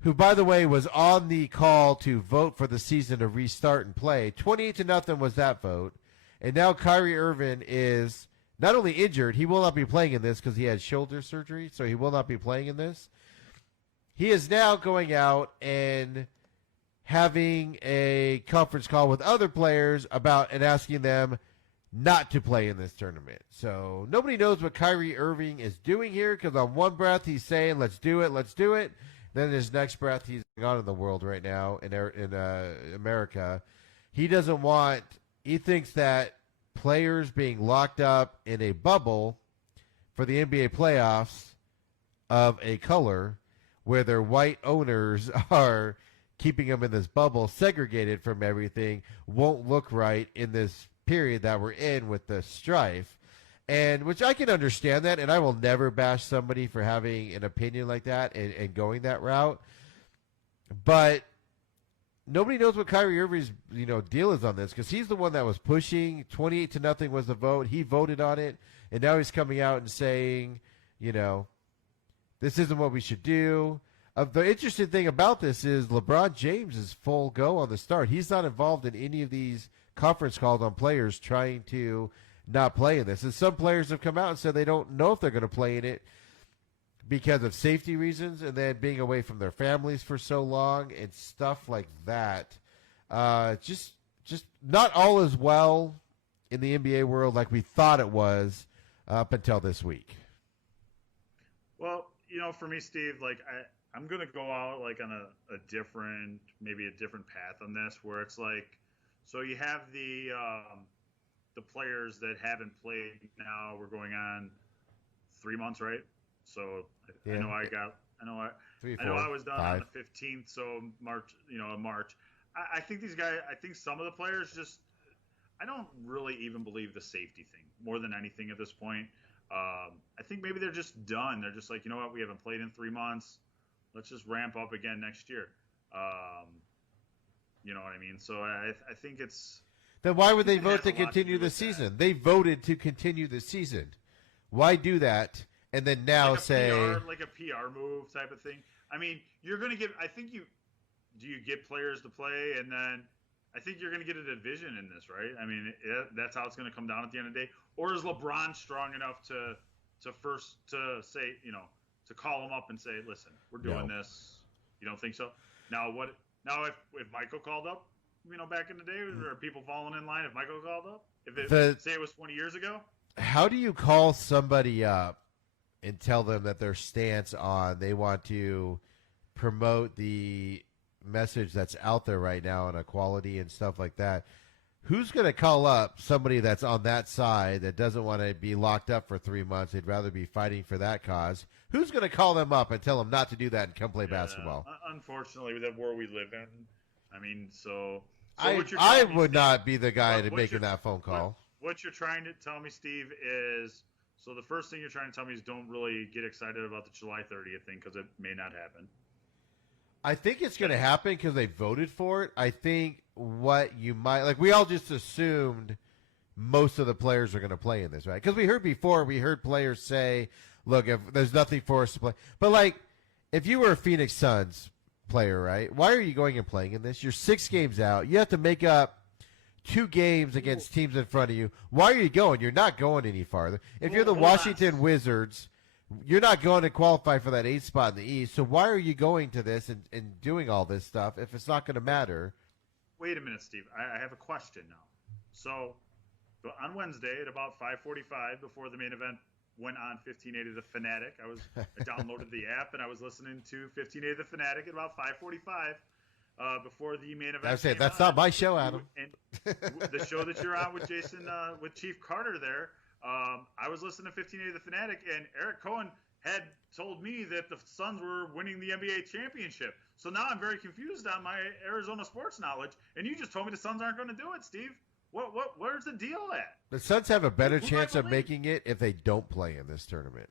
who, by the way, was on the call to vote for the season to restart and play, 28-0 was that vote. And now Kyrie Irving is not only injured, he will not be playing in this because he had shoulder surgery, so he will not be playing in this. He is now going out and having a conference call with other players about and asking them not to play in this tournament. So nobody knows what Kyrie Irving is doing here because on one breath he's saying, let's do it, let's do it. Then in his next breath, he's going on in the world right now in America. He doesn't want – he thinks that players being locked up in a bubble for the NBA playoffs of a color where their white owners are keeping them in this bubble segregated from everything won't look right in this period that we're in with the strife. And which I can understand that, and I will never bash somebody for having an opinion like that and going that route. But nobody knows what Kyrie Irving's deal is on this because he's the one that was pushing. 28-0 was the vote. He voted on it, and now he's coming out and saying, this isn't what we should do. The interesting thing about this is LeBron James is full go on the start. He's not involved in any of these conference calls on players trying to not play in this. And some players have come out and said they don't know if they're going to play in it because of safety reasons and then being away from their families for so long and stuff like that. Just not all is well in the NBA world like we thought it was up until this week. Well, for me, Steve, I'm going to go out on a different path on this where it's so you have the players that haven't played now. We're going on 3 months, right? So yeah. I know I was done 5. on the 15th. So March. I think these guys. I think some of the players I don't really even believe the safety thing more than anything at this point. I think maybe they're just done. They're just you know what? We haven't played in 3 months. Let's just ramp up again next year. You know what I mean? So I think it's. Then why would they vote to continue the season? They voted to continue the season. Why do that and then now say like a PR move type of thing? I mean, you're going to get. I think you get players to play, and then I think you're going to get a division in this, right? I mean, that's how it's going to come down at the end of the day. Or is LeBron strong enough to say to call him up and say, listen, we're doing this. You don't think so? Now what? Now if Michael called up. Back in the day, are people falling in line if Michael called up? Say it was 20 years ago? How do you call somebody up and tell them that their stance on they want to promote the message that's out there right now on equality and stuff like that? Who's going to call up somebody that's on that side that doesn't want to be locked up for 3 months? They'd rather be fighting for that cause. Who's going to call them up and tell them not to do that and come play basketball? Unfortunately, the world we live in. I mean, so I would not be the guy to making that phone call. What you're trying to tell me, Steve, is so the first thing you're trying to tell me is don't really get excited about the July 30th thing because it may not happen. I think it's going to happen because they voted for it. I think what you might we all just assumed most of the players are going to play in this, right? Because we heard players say, "Look, if there's nothing for us to play," but if you were a Phoenix Suns player, right? Why are you going and playing in this? You're 6 games out. You have to make up 2 games against teams in front of you. Why are you going? You're not going any farther. If you're the Washington Wizards, you're not going to qualify for that 8th spot in the East. So why are you going to this and doing all this stuff if it's not going to matter? Wait a minute, Steve. I have a question now. So on Wednesday at about 5:45 before the main event went on 1580 The Fanatic. I downloaded the app and I was listening to 1580 The Fanatic at about 5:45 before the main event. That's it. That's not my show, Adam. And the show that you're on with Jason, with Chief Carter there, I was listening to 1580 The Fanatic, and Eric Cohen had told me that the Suns were winning the NBA championship. So now I'm very confused on my Arizona sports knowledge, and you just told me the Suns aren't going to do it, Steve. Where's the deal at? The Suns have a better Who chance I of believe? making it if they don't play in this tournament.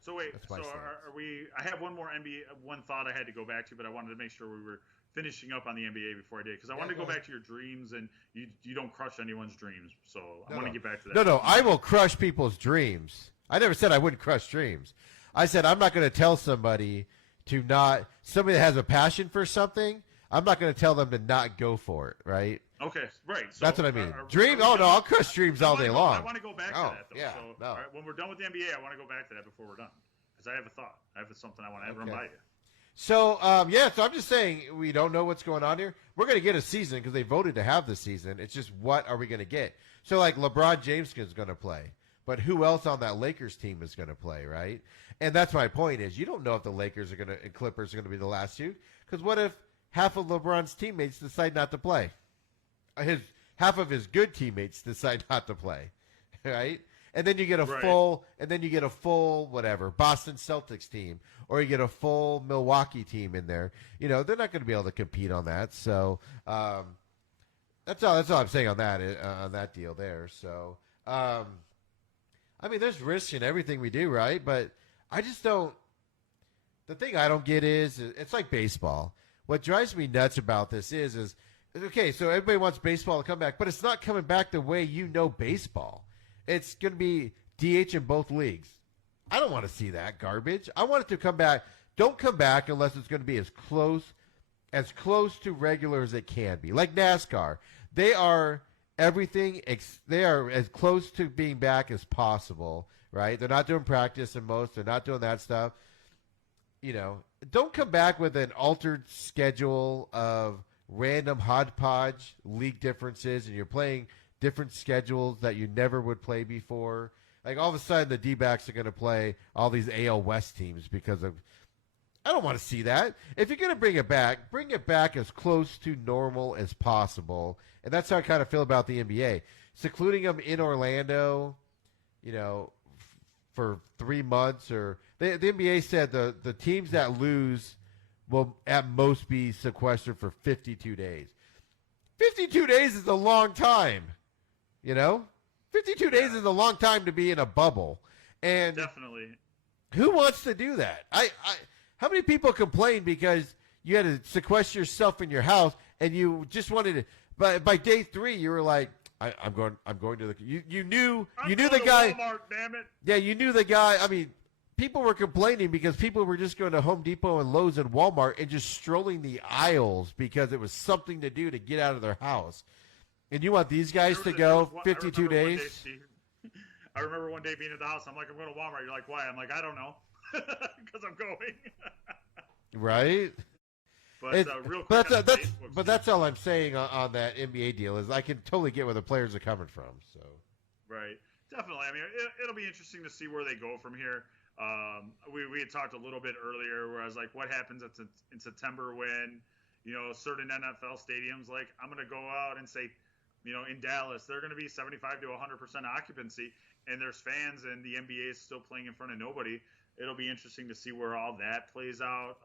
So wait, That's so my stance. are we? I have one more NBA, one thought I had to go back to, but I wanted to make sure we were finishing up on the NBA before I did, because I wanted to go back to your dreams, and you don't crush anyone's dreams. So I want to get back to that. No, I will crush people's dreams. I never said I wouldn't crush dreams. I said I'm not going to tell somebody somebody that has a passion for something, I'm not going to tell them to not go for it, right? Okay, right. So That's what I mean. are Dreams? we Oh, no, done? I'll crush dreams all day long. I want to go back to that, though. Yeah, so, no. all right, when we're done with the NBA, I want to go back to that before we're done, because I have a thought. I have something I want to run by you. So, so I'm just saying we don't know what's going on here. We're going to get a season because they voted to have the season. It's just what are we going to get? So, like, LeBron James is going to play. But who else on that Lakers team is going to play, right? And that's my point is you don't know if the Lakers and Clippers are going to be the last two. Because what if half of LeBron's teammates decide not to play? Half of his good teammates decide not to play, right? And then you get a full whatever Boston Celtics team, or you get a full Milwaukee team in there. You know they're not going to be able to compete on that. So that's all I'm saying on that deal there. So I mean, there's risk in everything we do, right? But I just don't. The thing I don't get is it's like baseball. What drives me nuts about this is okay. So everybody wants baseball to come back, but it's not coming back the way you know baseball. It's going to be DH in both leagues. I don't want to see that garbage. I want it to come back. Don't come back unless it's going to be as close to regular as it can be. Like NASCAR, they are everything. They are as close to being back as possible, right? They're not doing practice in most. They're not doing that stuff. You know, don't come back with an altered schedule of random hodgepodge league differences, and you're playing different schedules that you never would play before. Like all of a sudden the D-backs are going to play all these AL West teams because of – I don't want to see that. If you're going to bring it back as close to normal as possible. And that's how I kind of feel about the NBA. Secluding them in Orlando, you know, for 3 months or the NBA said the teams that lose will at most be sequestered for 52 days. 52 days is a long time. You know, 52 days is a long time to be in a bubble, and Definitely. who wants to do that? How many people complain because you had to sequester yourself in your house and you just wanted to? But by day 3, you were like, I'm going to the. You knew the guy. Walmart, damn it. Yeah, you knew the guy. I mean, people were complaining because people were just going to Home Depot and Lowe's and Walmart and just strolling the aisles because it was something to do to get out of their house. And you want these guys to go 52 days? I remember one day being at the house. I'm like, I'm going to Walmart. You're like, why? I'm like, I don't know. Because I'm going. Right? But real quick, but that's all I'm saying on that NBA deal is I can totally get where the players are coming from. So right. Definitely. I mean, it'll be interesting to see where they go from here. We had talked a little bit earlier where I was like, what happens in September when, you know, certain NFL stadiums, like I'm going to go out and say, you know, in Dallas, they're going to be 75 to 100% occupancy, and there's fans, and the NBA is still playing in front of nobody. It'll be interesting to see where all that plays out.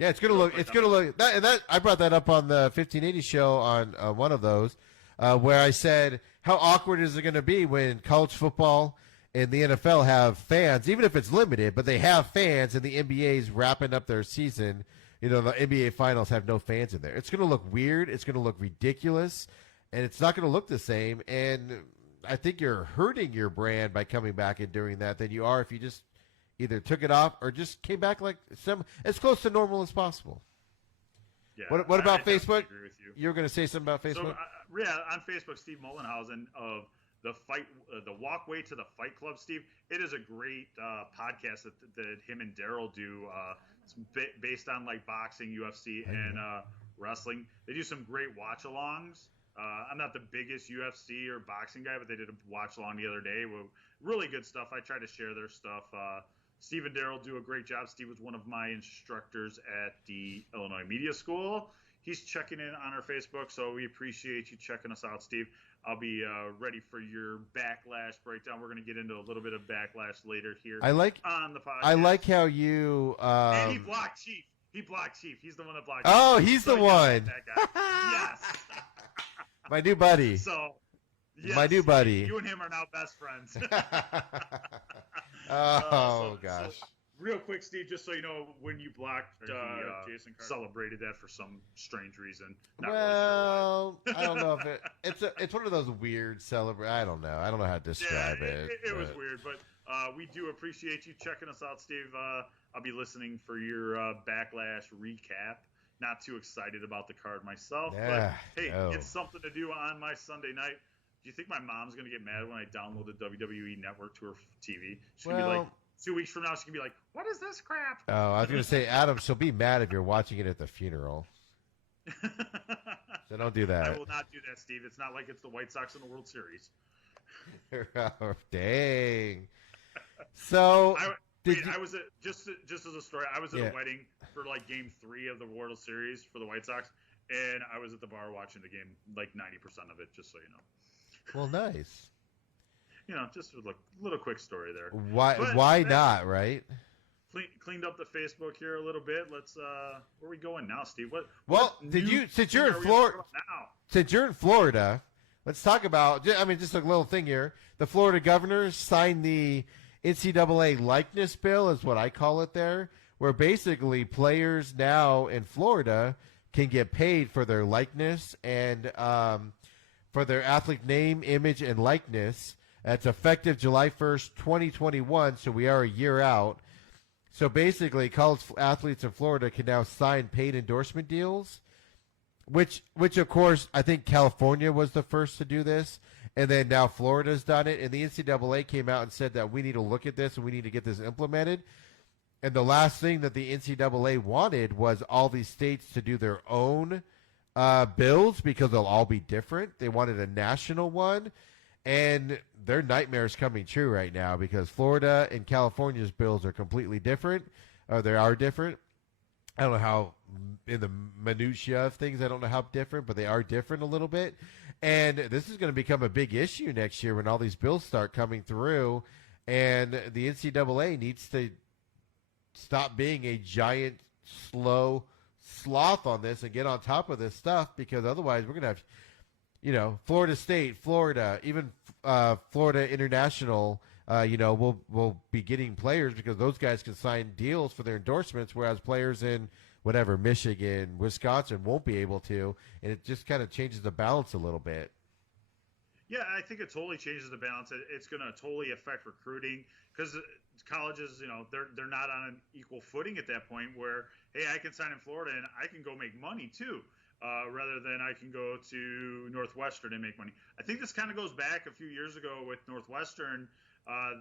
Yeah, it's going to look. It's going to look. That I brought that up on the 1580 show on one of those, where I said how awkward is it going to be when college football and the NFL have fans, even if it's limited, but they have fans, and the NBA's wrapping up their season. You know, the NBA finals have no fans in there. It's going to look weird. It's going to look ridiculous. And it's not going to look the same. And I think you're hurting your brand by coming back and doing that than you are if you just either took it off or just came back like as close to normal as possible. Yeah, what about I Facebook? agree with you. You were going to say something about Facebook? So, yeah, on Facebook, Steve Mullenhausen of the Walkway to the Fight Club. Steve, it is a great podcast that him and Daryl do. It's based on like boxing, UFC, and wrestling. They do some great watch-alongs. I'm not the biggest UFC or boxing guy, but they did a watch along the other day really good stuff. I try to share their stuff. Steve and Daryl do a great job. Steve was one of my instructors at the Illinois Media School. He's checking in on our Facebook, so we appreciate you checking us out, Steve. I'll be ready for your backlash breakdown. We're going to get into a little bit of backlash later here on the podcast. I like how you. And he blocked Chief. He blocked Chief. He's the one that blocked. Oh, Chief. he's So the he got one. that guy. Yes. My new buddy. So. Yes, My new buddy. You and him are now best friends. Gosh. So, real quick, Steve, just so you know, when you blocked Jason Carter, celebrated that for some strange reason. Not Well, really sure I don't know if it's one of those weird I don't know. I don't know how to describe it. It was weird, but we do appreciate you checking us out, Steve. I'll be listening for your backlash recap. Not too excited about the card myself, but hey, it's something to do on my Sunday night. Do you think my mom's going to get mad when I download the WWE Network to her TV? She's going to be like, 2 weeks from now, she's going to be like, what is this crap? Oh, I was going to say, Adam, she'll be mad if you're watching it at the funeral. So don't do that. I will not do that, Steve. It's not like it's the White Sox in the World Series. Oh, dang. So, I was at, just as a story, I was at a wedding for like Game 3 of the World Series for the White Sox, and I was at the bar watching the game, like 90% of it, just so you know. Well, nice. Just a little quick story there. Why not, right? Cleaned up the Facebook here a little bit. Let's where are we going now, Steve? Since you're in Florida, let's talk about just a little thing here. The Florida governor signed the NCAA likeness bill, is what I call it there, where basically players now in Florida can get paid for their likeness and for their athlete name, image, and likeness. That's effective July 1st, 2021, so we are a year out. So basically, college athletes in Florida can now sign paid endorsement deals, which of course, I think California was the first to do this, and then now Florida's done it, and the NCAA came out and said that we need to look at this and we need to get this implemented. And the last thing that the NCAA wanted was all these states to do their own bills because they'll all be different. They wanted a national one, and their nightmare's coming true right now because Florida and California's bills are completely different, or they are different. I don't know how, in the minutiae of things, I don't know how different, but they are different a little bit. And this is going to become a big issue next year when all these bills start coming through, and the NCAA needs to stop being a giant, slow sloth on this and get on top of this stuff, because otherwise we're going to have, Florida State, Florida, even Florida International, we'll be getting players because those guys can sign deals for their endorsements, whereas players in whatever, Michigan, Wisconsin won't be able to, and it just kind of changes the balance a little bit. Yeah, I think it totally changes the balance. It's going to totally affect recruiting because colleges, they're not on an equal footing at that point where, hey, I can sign in Florida and I can go make money too. Rather than I can go to Northwestern and make money. I think this kind of goes back a few years ago with Northwestern.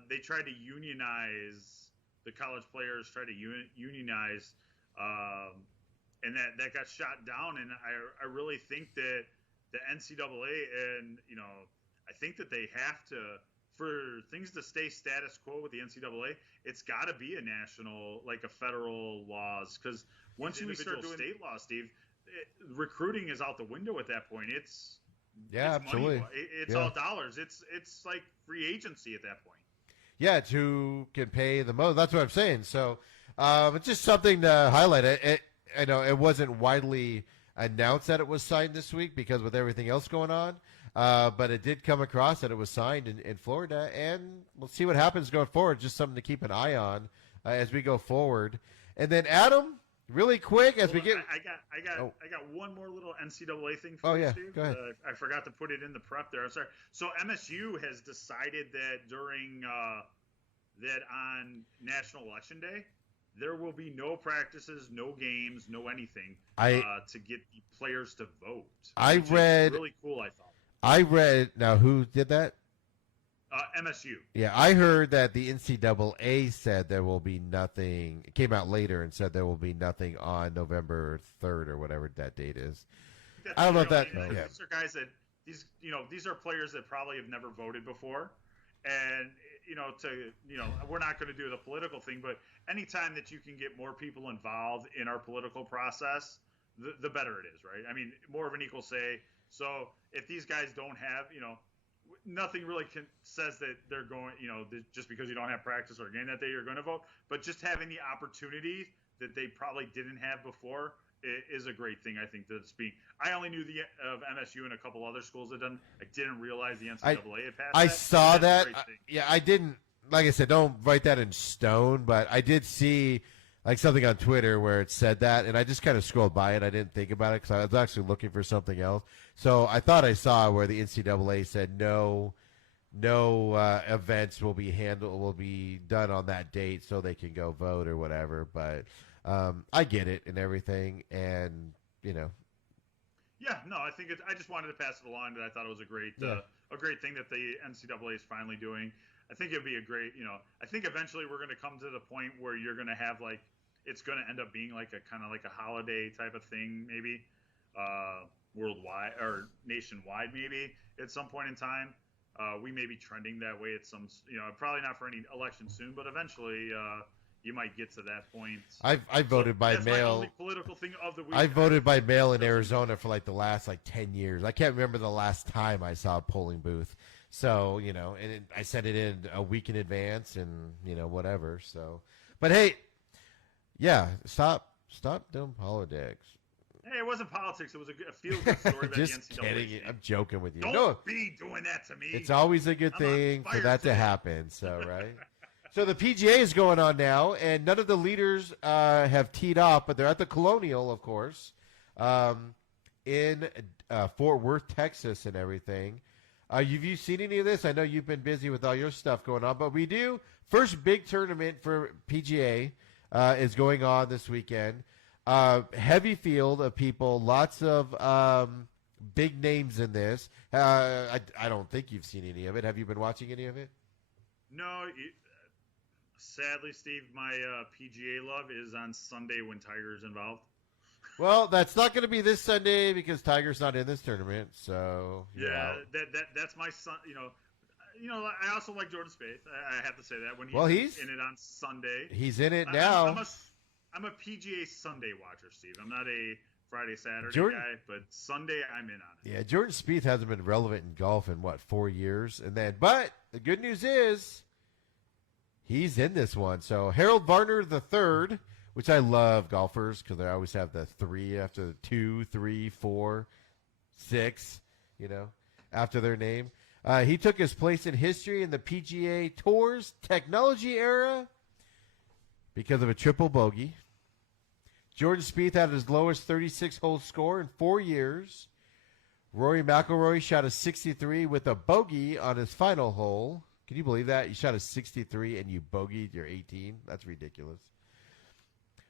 They tried to unionize the college players, tried to unionize, and that got shot down. And I really think that the NCAA and I think that they have to, for things to stay status quo with the NCAA, it's got to be a national, like a federal laws, because once you start doing state laws, Steve. Recruiting is out the window at that point. It's absolutely. Money. It's all dollars. It's like free agency at that point. Yeah, it's who can pay the most. That's what I'm saying. So it's just something to highlight. I know it wasn't widely announced that it was signed this week because with everything else going on, but it did come across that it was signed in Florida, and we'll see what happens going forward. Just something to keep an eye on as we go forward. And then Adam. Really quick, as we get. I got one more little NCAA thing for you, Steve. Go ahead. I forgot to put it in the prep there. I'm sorry. So MSU has decided that during that on National Election Day, there will be no practices, no games, no anything to get the players to vote. I read. Really cool. I thought. I read. Now, who did that? MSU. Yeah, I heard that the NCAA said there will be nothing. It came out later and said there will be nothing on November 3rd or whatever that date is. I don't know if that. These are guys that these are players that probably have never voted before, and we're not going to do the political thing, but anytime that you can get more people involved in our political process, the better it is, right? I mean, more of an equal say. So if these guys don't have, nothing really says that they're going, just because you don't have practice or a game that day, you're going to vote. But just having the opportunity that they probably didn't have before is a great thing, I think, that's being. I only knew of MSU and a couple other schools that done. I didn't realize the NCAA had passed. I that. saw that. Yeah, I didn't. Like I said, don't write that in stone, but I did see like something on Twitter where it said that, and I just kind of scrolled by it. I didn't think about it because I was actually looking for something else. So I thought I saw where the NCAA said no events will be done on that date, so they can go vote or whatever. But I get it and everything, and Yeah, no, I think I just wanted to pass it along. That I thought it was a great thing that the NCAA is finally doing. I think it'd be a great, I think eventually we're going to come to the point where you're going to have it's going to end up being like a kind of like a holiday type of thing, maybe worldwide or nationwide, maybe at some point in time. We may be trending that way at some, probably not for any election soon, but eventually you might get to that point. I voted by that's mail. My only political thing of the week. I voted by mail in Arizona for the last 10 years. I can't remember the last time I saw a polling booth. So, and I sent it in a week in advance and, whatever. So, but hey, yeah, stop doing politics. Hey, it wasn't politics. It was a feel-good story about Just the NCAA. kidding. I'm joking with you. Don't be doing that to me. It's always a good thing for that to happen. So, right? So the PGA is going on now, and none of the leaders have teed off, but they're at the Colonial, of course, in Fort Worth, Texas, and everything. Have you seen any of this? I know you've been busy with all your stuff going on, but we do. First big tournament for PGA is going on this weekend. Heavy field of people, lots of big names in this. I don't think you've seen any of it. Have you been watching any of it? No. Sadly, Steve, my PGA love is on Sunday when Tiger's involved. Well, that's not going to be this Sunday because Tiger's not in this tournament. So that's my son. I also like Jordan Spieth. I have to say that when he's in it on Sunday. He's in it now. I'm a PGA Sunday watcher, Steve. I'm not a Friday Saturday guy, but Sunday I'm in on it. Yeah, Jordan Spieth hasn't been relevant in golf in 4 years, but the good news is he's in this one. So Harold Varner III. Which I love golfers because they always have the 3 after the 2, 3, 4, 6, after their name. He took his place in history in the PGA Tour's technology era because of a triple bogey. Jordan Spieth had his lowest 36-hole score in 4 years. Rory McIlroy shot a 63 with a bogey on his final hole. Can you believe that? You shot a 63 and you bogeyed your 18? That's ridiculous.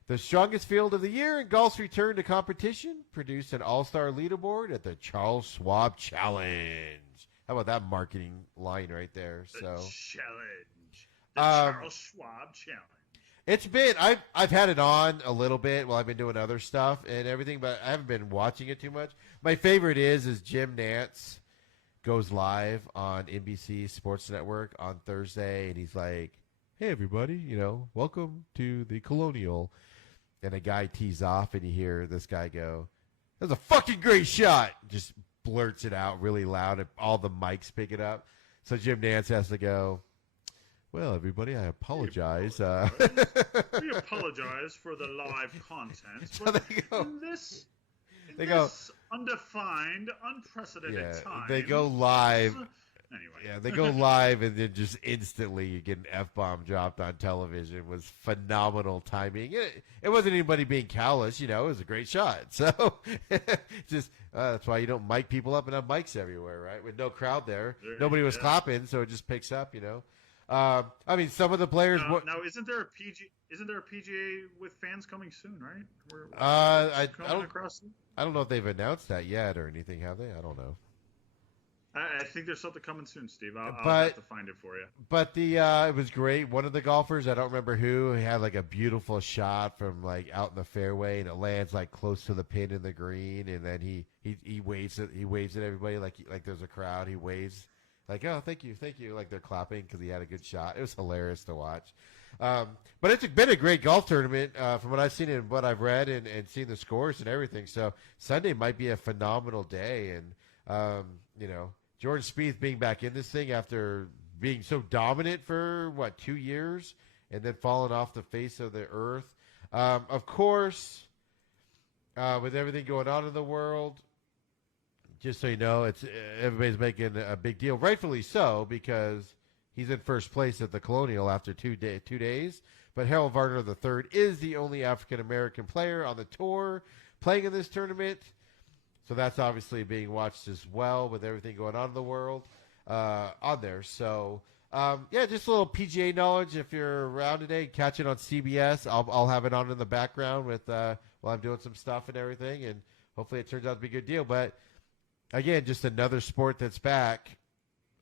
The strongest field of the year in golf's return to competition produced an all-star leaderboard at the Charles Schwab Challenge. How about that marketing line right there? The challenge. The Charles Schwab Challenge. It's been I've had it on a little bit while I've been doing other stuff and everything, but I haven't been watching it too much. My favorite is Jim Nantz goes live on NBC Sports Network on Thursday, and he's like, "Hey everybody, welcome to the Colonial." And a guy tees off, and you hear this guy go, "That's a fucking great shot!" Just blurts it out really loud, and all the mics pick it up. So Jim Nantz has to go, "Well, everybody, I apologize. We apologize for the live content. So they go, in this undefined, unprecedented time. They go live. Anyway. Yeah, they go live, and then just instantly you get an F-bomb dropped on television. It was phenomenal timing. It wasn't anybody being callous, it was a great shot. So just that's why you don't mic people up and have mics everywhere, right? With no crowd there. Nobody was clapping, so it just picks up, I mean, some of the players. Now, isn't there a PGA with fans coming soon, right? I don't know if they've announced that yet or anything, have they? I don't know. I think there's something coming soon, Steve. I'll have to find it for you. But it was great. One of the golfers, I don't remember who, he had a beautiful shot from out in the fairway, and it lands close to the pin in the green, and then he waves it. He waves at everybody like there's a crowd. He waves Like, oh, thank you. Like they're clapping because he had a good shot. It was hilarious to watch. But it's been a great golf tournament from what I've seen and what I've read and seen the scores and everything. So Sunday might be a phenomenal day. And, Jordan Spieth being back in this thing after being so dominant for, 2 years and then falling off the face of the earth. Of course, with everything going on in the world, just so you know, everybody's making a big deal, rightfully so, because he's in first place at the Colonial after 2 days. But Harold Varner III is the only African-American player on the tour playing in this tournament. So that's obviously being watched as well with everything going on in the world on there. So, just a little PGA knowledge. If you're around today, catch it on CBS. I'll have it on in the background while I'm doing some stuff and everything. And hopefully it turns out to be a good deal. But, again, just another sport that's back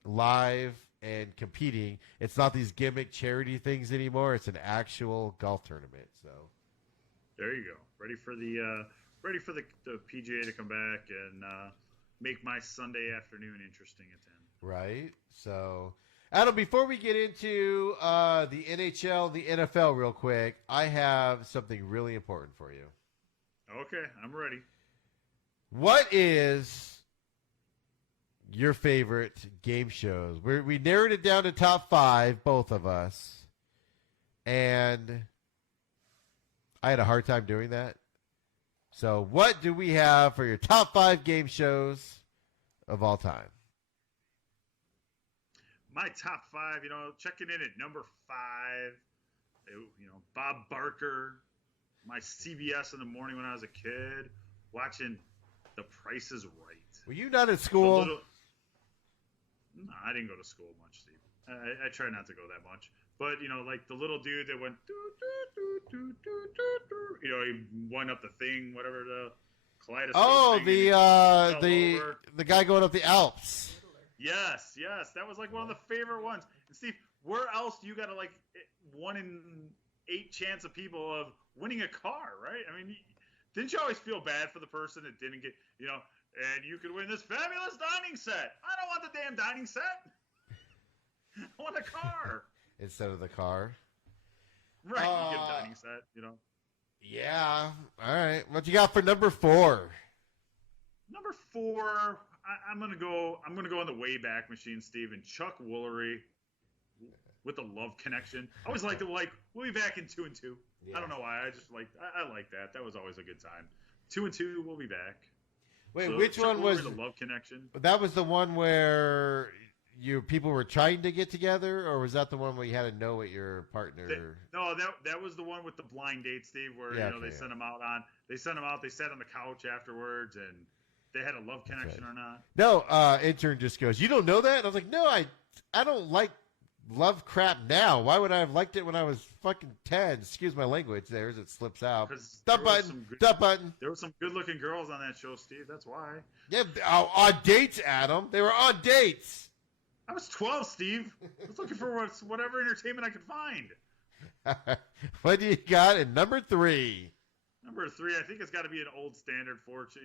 live and competing. It's not these gimmick charity things anymore. It's an actual golf tournament. So there you go. Ready for the PGA to come back and make my Sunday afternoon interesting at 10. Right. So, Adam, before we get into the NHL, the NFL real quick, I have something really important for you. Okay, I'm ready. What is your favorite game shows? We narrowed it down to top 5, both of us. And I had a hard time doing that. So what do we have for your top 5 game shows of all time? My top 5, checking in at number 5, Bob Barker, my CBS in the morning when I was a kid, watching The Price is Right. Were you not at school? No, I didn't go to school much, Steve. I try not to go that much. But, like the little dude that went, he went up the thing, whatever the kaleidoscope. Oh, thing, the guy going up the Alps. Yes. That was like one of the favorite ones. And Steve, where else do you got 1 in 8 chance of people of winning a car, right? I mean, didn't you always feel bad for the person that didn't get, and you could win this fabulous dining set. I don't want the damn dining set. I want a car. Instead of the car. Right, you get a dining set, Yeah. All right. What you got for number 4? Number 4, I'm gonna go in the Wayback Machine, Steve, and Chuck Woolery with the Love Connection. I always liked it. We'll be back in 2 and 2. Yeah. I don't know why. I just I like that. That was always a good time. 2 and 2, we'll be back. Wait, so which Chuck one was the Love Connection? That was the one where people were trying to get together, or was that the one where you had to know what your partner? That was the one with the blind date, Steve, where they sent them out. They sent them out. They sat on the couch afterwards, and they had a love connection or not. No, intern just goes, "You don't know that?" And I was like, "No, I don't like love crap now. Why would I have liked it when I was fucking 10? Excuse my language there as it slips out. Stop button. There were some good-looking girls on that show, Steve. That's why. Yeah, on dates, Adam. They were on dates. I was 12, Steve. I was looking for whatever entertainment I could find. What do you got in number 3? Number 3, I think it's got to be an old standard fortune.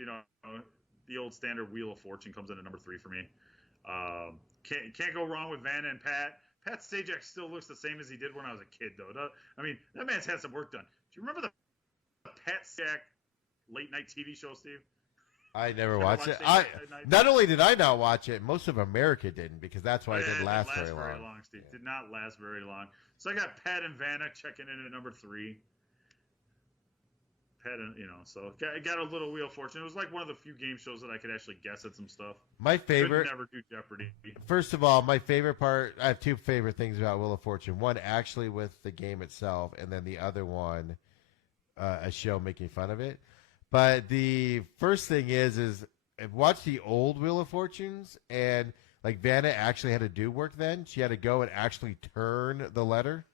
The old standard Wheel of Fortune comes in at number 3 for me. Can't go wrong with Vanna and Pat. Pat Sajak still looks the same as he did when I was a kid, though. I mean, that man's had some work done. Do you remember the Pat Sajak late night TV show, Steve? I never watched it. Not only did I not watch it, most of America didn't, because that's why it didn't last very long. Steve. Yeah. Did not last very long. So I got Pat and Vanna checking in at number 3. Pat and so got a little Wheel of Fortune. It was like one of the few game shows that I could actually guess at some stuff. My favorite. Could never do Jeopardy. First of all, my favorite part. I have 2 favorite things about Wheel of Fortune. One actually with the game itself, and then the other one, a show making fun of it. But the first thing is I've watched the old Wheel of Fortunes, and like Vanna actually had to do work then. She had to go and actually turn the letter.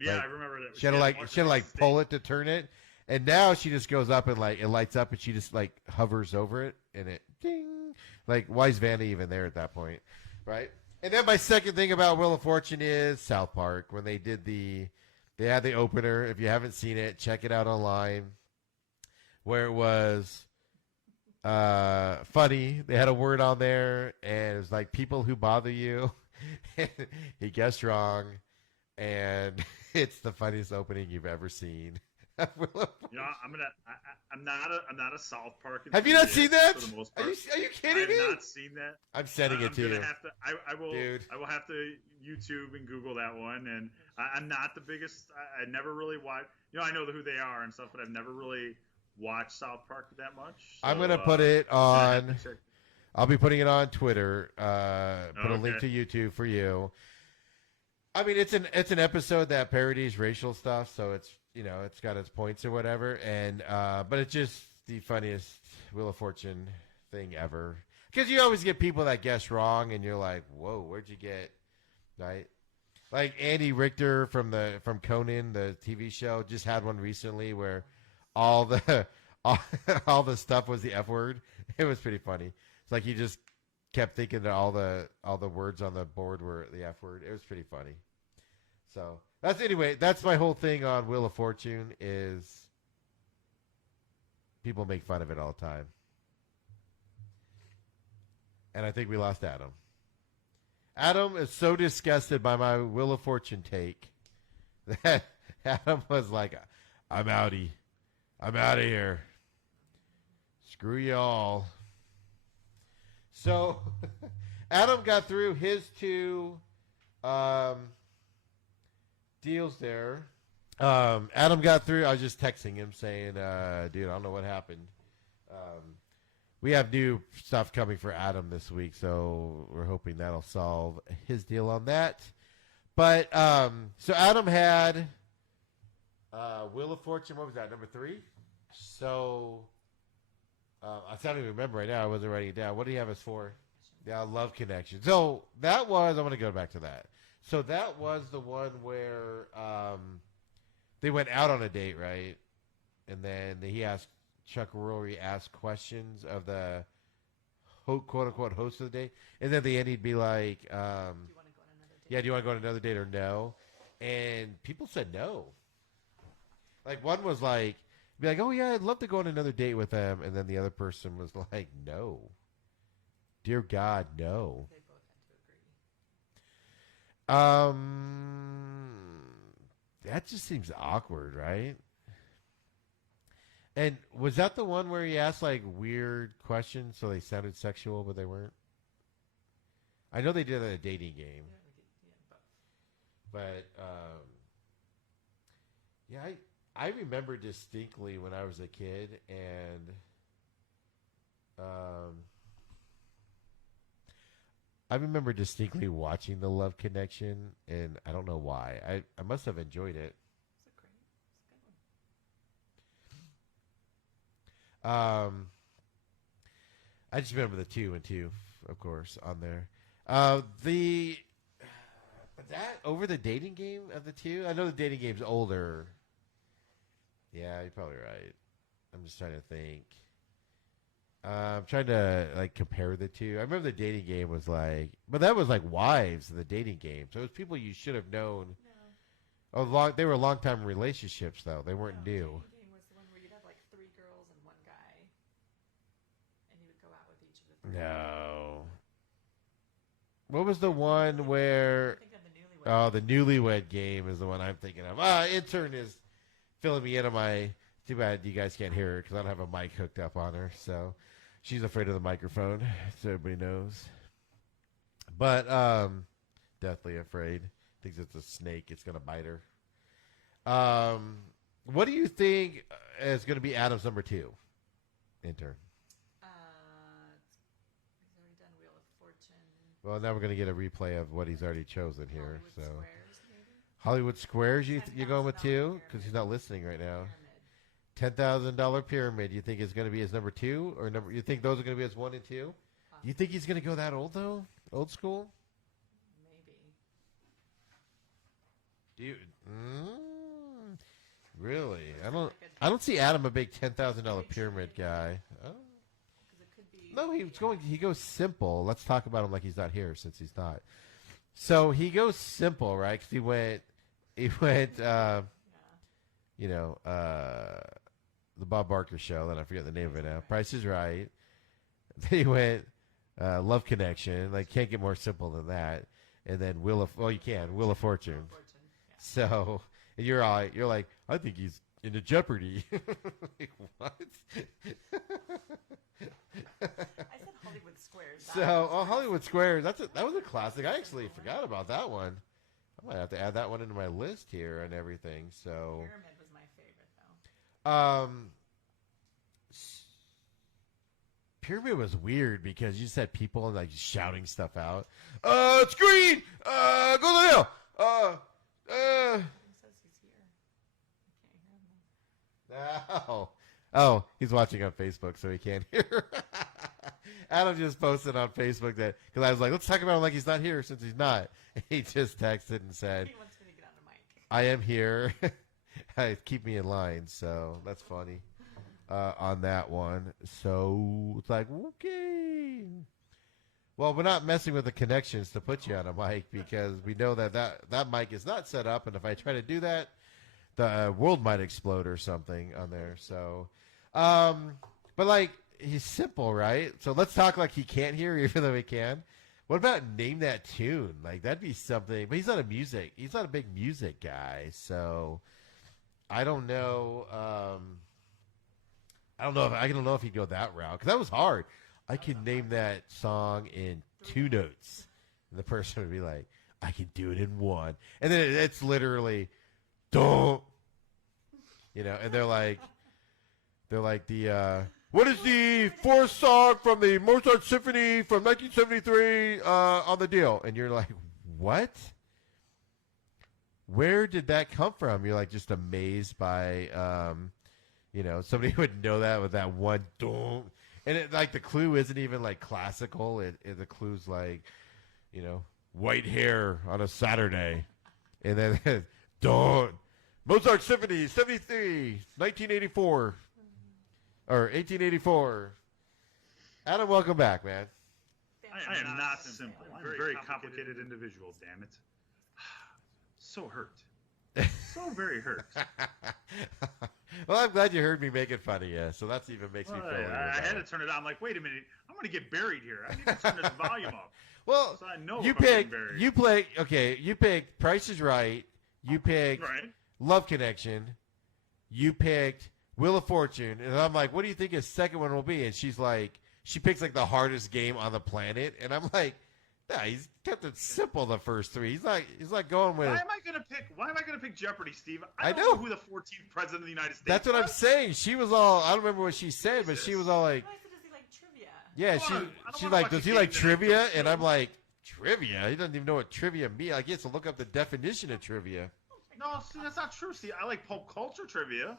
Yeah, I remember that. She had to pull it to turn it. And now she just goes up and it lights up and she just hovers over it and it ding. Why is Vanna even there at that point? Right? And then my second thing about Wheel of Fortune is South Park. When they did they had the opener. If you haven't seen it, check it out online. Where it was funny. They had a word on there, and it was like people who bother you. He guessed wrong, and it's the funniest opening you've ever seen. I'm not a South Park. Have you not seen that? For the most Are part. you kidding me? I have not seen that. I'm sending it to you. I will. Dude. I will have to YouTube and Google that one. And I'm not the biggest. I never really watch. I know who they are and stuff, but I've never really watched South Park that much. So, I'm gonna put it on. I'll be putting it on Twitter. Put a link to YouTube for you. I mean, it's an episode that parodies racial stuff, so it's it's got its points or whatever, and but it's just the funniest Wheel of Fortune thing ever. Because you always get people that guess wrong, and you're like, "Whoa, where'd you get?" Right? Like Andy Richter from Conan, the TV show, just had one recently where all the stuff was the F word. It was pretty funny. It's like he just kept thinking that all the words on the board were the F word. It was pretty funny. So that's my whole thing on Wheel of Fortune is people make fun of it all the time. And I think we lost Adam. Adam is so disgusted by my Wheel of Fortune take that Adam was like, I'm outie. I'm out of here. Screw y'all. So Adam got through his two deals there. Adam got through. I was just texting him saying, dude, I don't know what happened. We have new stuff coming for Adam this week, so we're hoping that'll solve his deal on that. But so Adam had Wheel of Fortune. What was that? Number 3. So I can't even remember right now. I wasn't writing it down. What do you have us for? Yeah, Love Connection. So that was. I want to go back to that. So that was the one where they went out on a date, right? And then Chuck Rory asked questions of the quote-unquote host of the date. And then at the end he'd be like, Do you want to go on another date? yeah, do you want to go on another date or no? And people said no. Like one was like, be like, oh yeah, I'd love to go on another date with them. And then the other person was like, no. Dear God, no. They both had to agree. That just seems awkward, right? And was that the one where he asked like weird questions so they sounded sexual but they weren't? I know they did it in a dating game. But yeah, I remember distinctly when I was a kid and I remember distinctly watching The Love Connection, and I don't know why. I must have enjoyed it. It's a good one. I just remember the 2 and 2, of course, on there. That over the dating game of the 2? I know the dating game's older. Yeah, you're probably right. I'm just trying to think. I'm trying to like compare the 2. I remember the dating game was like, but that was like wives in the dating game, so it was people you should have known. No. They were long-time relationships though. They weren't No, new. The dating game was the one where you'd have like 3 girls and 1 guy, and you would go out with each of the 3. No. What was the one where? I think of the Newlywed. Oh, the Newlywed Game is the one I'm thinking of. Intern is filling me in on my. Too bad you guys can't hear her because I don't have a mic hooked up on her, so she's afraid of the microphone, so everybody knows. But deathly afraid. Thinks it's a snake. It's gonna bite her. What do you think is going to be Adam's number 2? Intern. He's already done Wheel of Fortune. Well, now we're going to get a replay of what he's already chosen here. Hollywood So Squares, maybe? Hollywood Squares, you're going with 2 because he's not listening right now. $10,000 pyramid. You think is going to be his number 2 or number? You think those are going to be his 1 and 2? You think he's going to go that old though? Old school? Maybe. Do you? Really? I don't see Adam a big $10,000 pyramid guy. Oh. 'Cause it could be. No, he goes simple. Let's talk about him like he's not here since he's not. So he goes simple, right? Because he went, Yeah. the Bob Barker show. That I forget the name of it now. Price is Right. Then you went Love Connection. Like, can't get more simple than that. And then Wheel of Fortune. So and you're like, I think he's into Jeopardy. Like, what? I said Hollywood Squares. Hollywood Squares. That was a classic. I actually forgot about that one. I might have to add that one into my list here and everything. So Pyramid was my favorite, though. Pyramid was weird because you just had people like shouting stuff out. It's green. Go to the hill. It says he's here. I can't hear him. Oh, he's watching on Facebook, so he can't hear. Adam just posted on Facebook that because I was like, let's talk about him like he's not here since he's not. He just texted and said, He wants me to get on the mic. I am here. Keep me in line. So that's funny on that one. So it's like, okay. Well, we're not messing with the connections to put you on a mic because we know that mic is not set up. And if I try to do that, the world might explode or something on there. So, but like, he's simple, right? So let's talk like he can't hear, even though he can. What about name that tune? Like, that'd be something. But he's not a big music guy. So I don't know. I don't know if he'd go that route because that was hard. I can name that song in 2 notes, and the person would be like, "I can do it in 1," and then it's literally, "Don't," and they're like the what is the 4th song from the Mozart Symphony from 1973 on the deal, and you're like, what? Where did that come from? You're like just amazed by somebody would know that with that one don't. And it, like, the clue isn't even like classical. The clue's like, white hair on a Saturday, and then don't Mozart Symphony 73 1984 or 1884. Adam, welcome back, man. I am not simple. I'm a very complicated individual. Damn it. So hurt. So very hurt. Well, I'm glad you heard me making fun of you, so that's even makes me feel. I had to turn it on. I'm like, wait a minute, I'm going to get buried here. I need to turn this volume up. Well, so I know you picked Price is Right. You picked Love Connection. You picked Wheel of Fortune, and I'm like, what do you think his second one will be? And she's like, she picks like the hardest game on the planet, and I'm like, nah, he's kept it simple the first 3. He's not going with. Why am I gonna pick Jeopardy, Steve? I don't know who the 14th president of the United States. That's what I'm saying. She was all. I don't remember what she said, but she was all like, I said, does he like trivia? yeah, she's like, does he like trivia? And I'm like, trivia? He doesn't even know what trivia means. Like, he has to look up the definition of trivia. No, see, that's not true. See, I like pop culture trivia.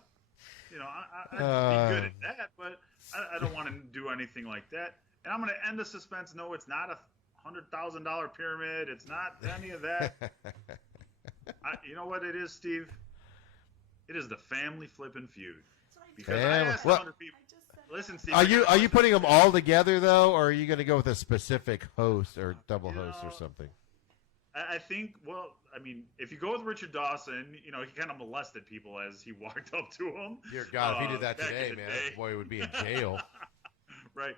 I'd be good at that, but I don't want to do anything like that. And I'm going to end the suspense. No, it's not a $100,000 pyramid. It's not any of that. You know what it is, Steve? It is the family flipping feud. Because I asked 100 people. Listen, Steve. Are you putting them all together though, or are you going to go with a specific host or double host or something? I think. Well, I mean, if you go with Richard Dawson, he kind of molested people as he walked up to him. Dear God, if he did that today, man, that boy would be in jail. Right.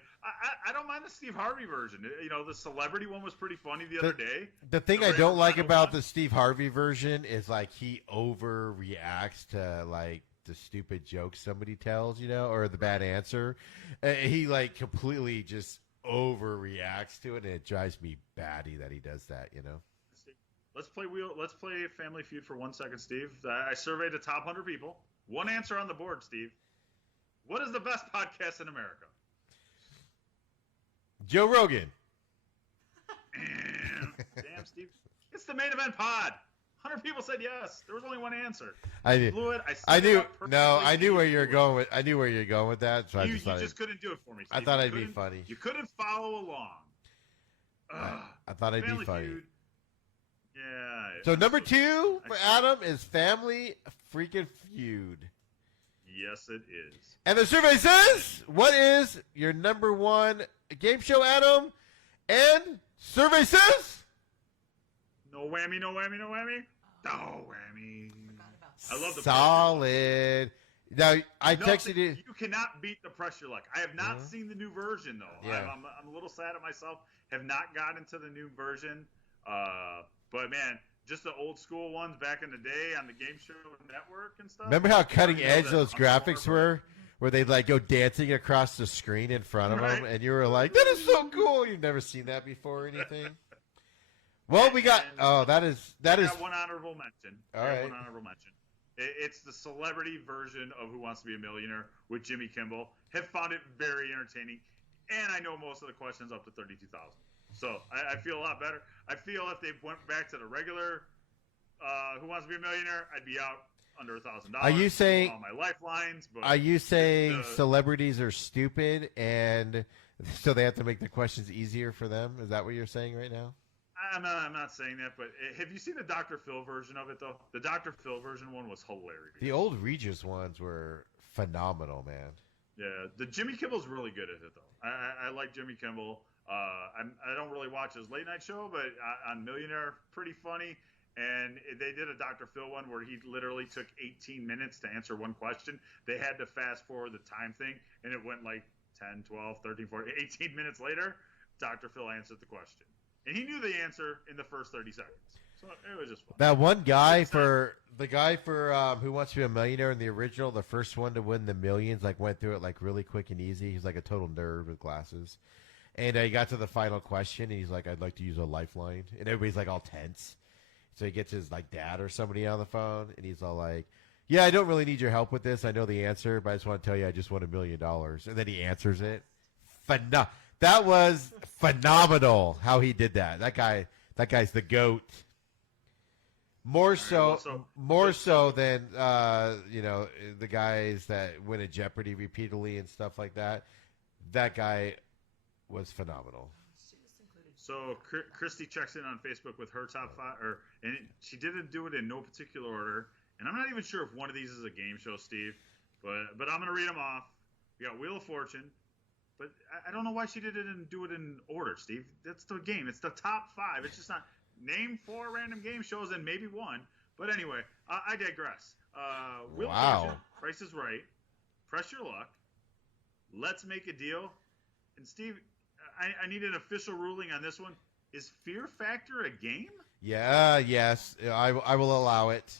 I don't mind the Steve Harvey version. The celebrity one was pretty funny the other day. The thing I don't like about the Steve Harvey version is like he overreacts to like the stupid jokes somebody tells, or the bad answer. He like completely just overreacts to it, and it drives me batty that he does that, Let's play Family Feud for 1 second, Steve. I surveyed the top 100 people. One answer on the board, Steve. What is the best podcast in America? Joe Rogan. Damn, Steve. It's the Main Event Pod. 100 people said yes. There was only one answer. I knew. Blew it. I knew. No, I knew where you're going with. I knew where you're going with that. So you just couldn't do it for me, Steve. I thought I'd be funny. You couldn't follow along. I thought I'd be funny. Feud. Yeah. So number 2 for Adam is Family Freaking Feud. Yes, it is. And the survey says, what is your number 1 game show, Adam? And survey says, no whammy, no whammy, no whammy. No whammy. I love the solid. Now, I No, texted you. You cannot beat the Pressure Luck. I have not seen the new version though. Yeah. I'm a little sad at myself. Have not gotten to the new version. But man, just the old school ones back in the day on the Game Show Network and stuff. Remember how cutting edge those I'm graphics sure, were? Where they'd like go dancing across the screen in front of them, Right. and you were like, "That is so cool!" You've never seen that before or anything. Well, we got. Oh, that is. I got one honorable mention. All right. One honorable mention. It's the celebrity version of Who Wants to Be a Millionaire with Jimmy Kimmel. Have found it very entertaining, and I know most of the questions up to 32,000. So I feel a lot better. I feel if they went back to the regular Who Wants to Be a Millionaire, I'd be out under $1,000. Are you saying all my lifelines? But Are you saying celebrities are stupid, and so they have to make the questions easier for them? Is that what you're saying right now? I'm not saying that, but have you seen the Dr. Phil version of it though? The Dr. Phil version one was hilarious. The old Regis ones were phenomenal, man. Yeah, the Jimmy Kimmel's really good at it though. I like Jimmy Kimmel. I don't really watch his late night show, but on Millionaire, pretty funny. And they did a Dr. Phil one where he literally took 18 minutes to answer one question. They had to fast forward the time thing, and it went like 10, 12, 13, 14, 18 minutes later, Dr. Phil answered the question. And he knew the answer in the first 30 seconds. So it was just fun. That one guy for Who Wants to Be a Millionaire in the original, the first one to win the millions, like went through it like really quick and easy. He's like a total nerd with glasses. And he got to the final question, and he's like, "I'd like to use a lifeline." And everybody's like all tense. So he gets his like dad or somebody on the phone, and he's all like, "Yeah, I don't really need your help with this. I know the answer, but I just want to tell you I just won $1 million." And then he answers it. That was phenomenal how he did that. That guy's the GOAT. More so than the guys that win at Jeopardy repeatedly and stuff like that. That guy was phenomenal. So Christy checks in on Facebook with her top five, and she didn't do it in no particular order. And I'm not even sure if one of these is a game show, Steve, but I'm gonna read them off. We got Wheel of Fortune, but I don't know why she didn't do it in order, Steve. That's the game. It's the top five. It's just not name 4 random game shows and maybe one. But anyway, I digress. Wheel of Fortune, Price is Right, Press Your Luck, Let's Make a Deal, and Steve. I need an official ruling on this one. Is Fear Factor a game? Yeah, yes. I will allow it.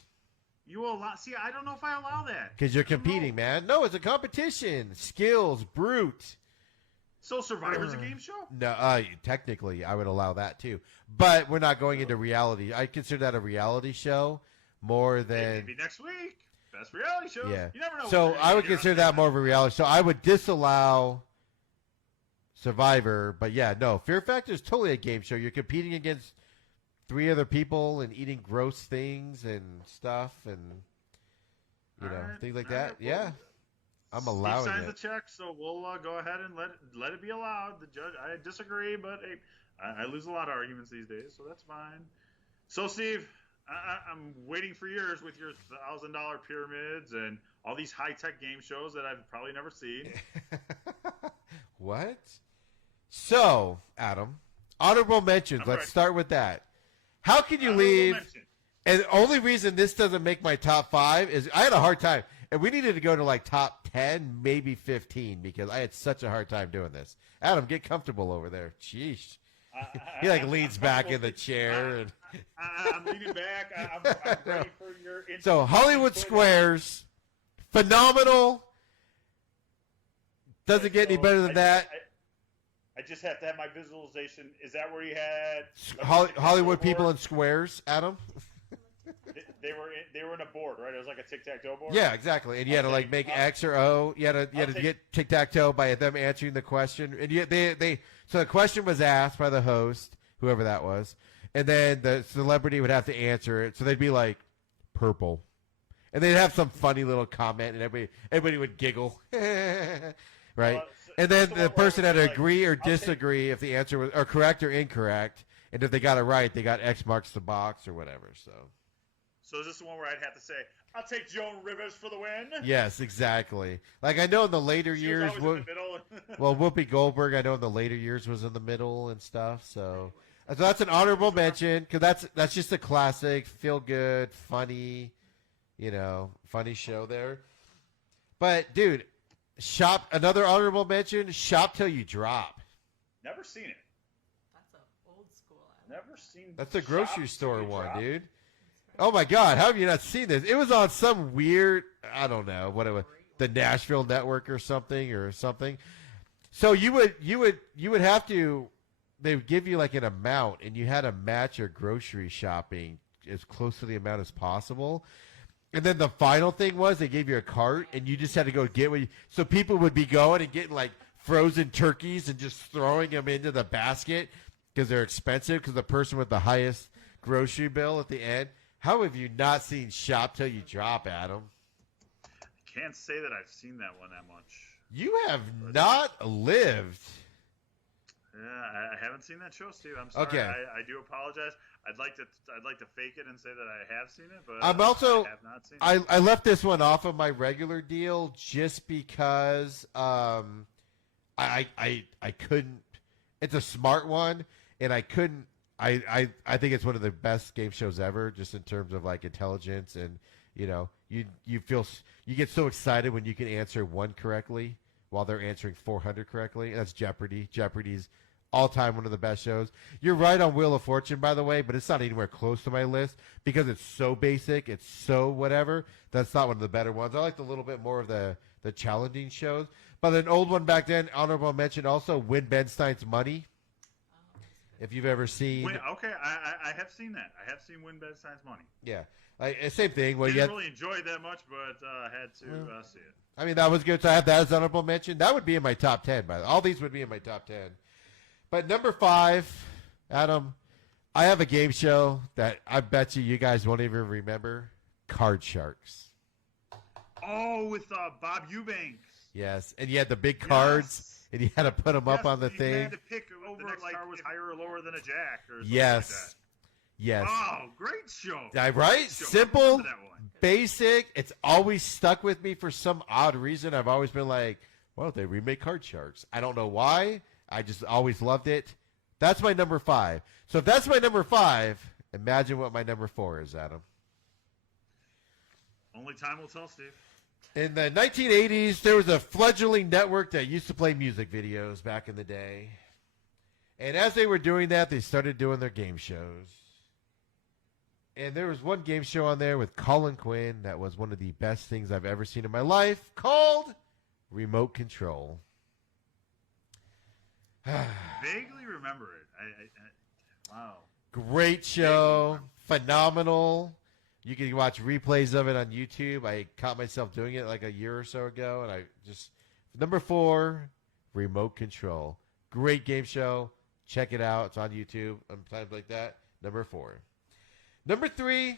You will allow? See, I don't know if I allow that. Because you're competing, man. No, it's a competition. Skills, brute. So Survivor's a game show? No, technically, I would allow that too. But we're not going into reality. I consider that a reality show more than... Maybe next week. Best reality show. Yeah. You never know. So I would consider that more of a reality show. I would disallow Survivor, but yeah, no. Fear Factor is totally a game show. You're competing against 3 other people and eating gross things and stuff and things like that. Well, yeah, I'm allowing Steve signs it. the check, so we'll go ahead and let it be allowed. The judge, I disagree, but hey, I lose a lot of arguments these days, so that's fine. So Steve, I'm waiting for yours with your $1,000 pyramids and all these high-tech game shows that I've probably never seen. What? So, Adam, honorable mentions. Let's start with that. How can you leave? And the only reason this doesn't make my top 5 is I had a hard time. And we needed to go to like top 10, maybe 15, because I had such a hard time doing this. Adam, get comfortable over there. Jeez. He like leans back in the chair. And I'm leaning back. I'm ready for your input. So, Hollywood Squares, phenomenal. Doesn't get any better than that. I just have to have my visualization. Is that where you had Hollywood people in squares, Adam? They were in a board, right? It was like a tic-tac-toe board. Yeah, exactly. And you had to like make X or O. You had to get tic-tac-toe by them answering the question. And so the question was asked by the host, whoever that was, and then the celebrity would have to answer it. So they'd be like purple, and they'd have some funny little comment, and everybody would giggle, right? And then the person had to agree or disagree if the answer was or correct or incorrect, and if they got it right, they got X marks the box or whatever. So is this the one where I'd have to say, "I'll take Joan Rivers for the win"? Yes, exactly. Like I know in the later years, in the middle. well, Whoopi Goldberg, I know in the later years was in the middle and stuff. So that's an honorable mention because that's just a classic, feel good, funny, funny show there. But dude, shop. Another honorable mention: shop till you drop. Never seen it. That's a old school. Never seen. That's a grocery Shop store Till You one, Drop. dude. Oh my God, how have you not seen this? It was on some weird, I don't know, what it was, the Nashville Network or something. So you would have to, they would give you like an amount, and you had to match your grocery shopping as close to the amount as possible. And then the final thing was they gave you a cart, and you just had to go get what you, so people would be going and getting like frozen turkeys and just throwing them into the basket because they're expensive, because the person with the highest grocery bill at the end. How have you not seen Shop Till You Drop, Adam? Can't say that I've seen that one that much. You have not lived. Yeah, I haven't seen that show, Steve. I'm sorry. Okay. I do apologize. I'd like to fake it and say that I have seen it, but I'm also I have not seen it. I left this one off of my regular deal just because I couldn't. It's a smart one, and I couldn't. I think it's one of the best game shows ever, just in terms of like intelligence, and you get so excited when you can answer one correctly while they're answering 400 correctly. And that's Jeopardy. Jeopardy's all time one of the best shows. You're right on Wheel of Fortune, by the way, but it's not anywhere close to my list because it's so basic. It's so whatever. That's not one of the better ones. I like a little bit more of the challenging shows. But an old one back then, honorable mention also, Win Ben Stein's Money. If you've ever seen, Okay, I have seen that. I have seen Win Ben Stein's Money. yeah, same thing. Well, Didn't really enjoy it that much, but had to see it. I mean, that was good. So I have that as honorable mention. That would be in my top 10. By the way. All these would be in my top 10. But number 5, Adam, I have a game show that I bet you guys won't even remember. Card Sharks. Oh, with Bob Eubanks. Yes, and you had the big cards. Yes. And you had to put them up Yes, on the you thing. had to pick over, the next card was higher or lower than a jack, or something Yes. like that. Yes. Oh, great show. Right? Great show. I Simple, remember that one. basic. It's always stuck with me for some odd reason. I've always been like, why don't they remake Card Sharks? I don't know why. I just always loved it. That's my number 5. So if that's my number 5, imagine what my number 4 is, Adam. Only time will tell, Steve. In the 1980s, there was a fledgling network that used to play music videos back in the day. And as they were doing that, they started doing their game shows. And there was one game show on there with Colin Quinn that was one of the best things I've ever seen in my life, called Remote Control. Vaguely remember it. Wow. Great show. Phenomenal. You can watch replays of it on YouTube. I caught myself doing it like a year or so ago. And I just, number 4, Remote Control. Great game show. Check it out. It's on YouTube. Times like that. Number 4. Number 3,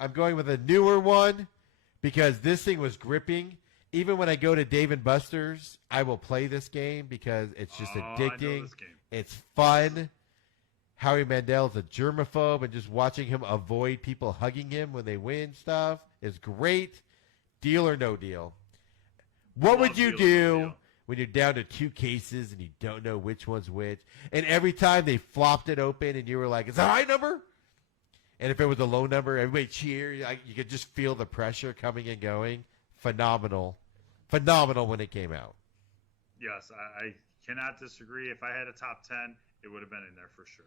I'm going with a newer one because this thing was gripping. Even when I go to Dave & Buster's, I will play this game because it's just addicting. I know this game. It's fun. Howie Mandel's a germaphobe, and just watching him avoid people hugging him when they win stuff is great. Deal or no deal? What would you do when you're down to 2 cases and you don't know which one's which? And every time they flopped it open and you were like, is that a high number? And if it was a low number, everybody cheer. You could just feel the pressure coming and going. Phenomenal. Phenomenal when it came out. Yes, I cannot disagree. If I had a top 10, it would have been in there for sure.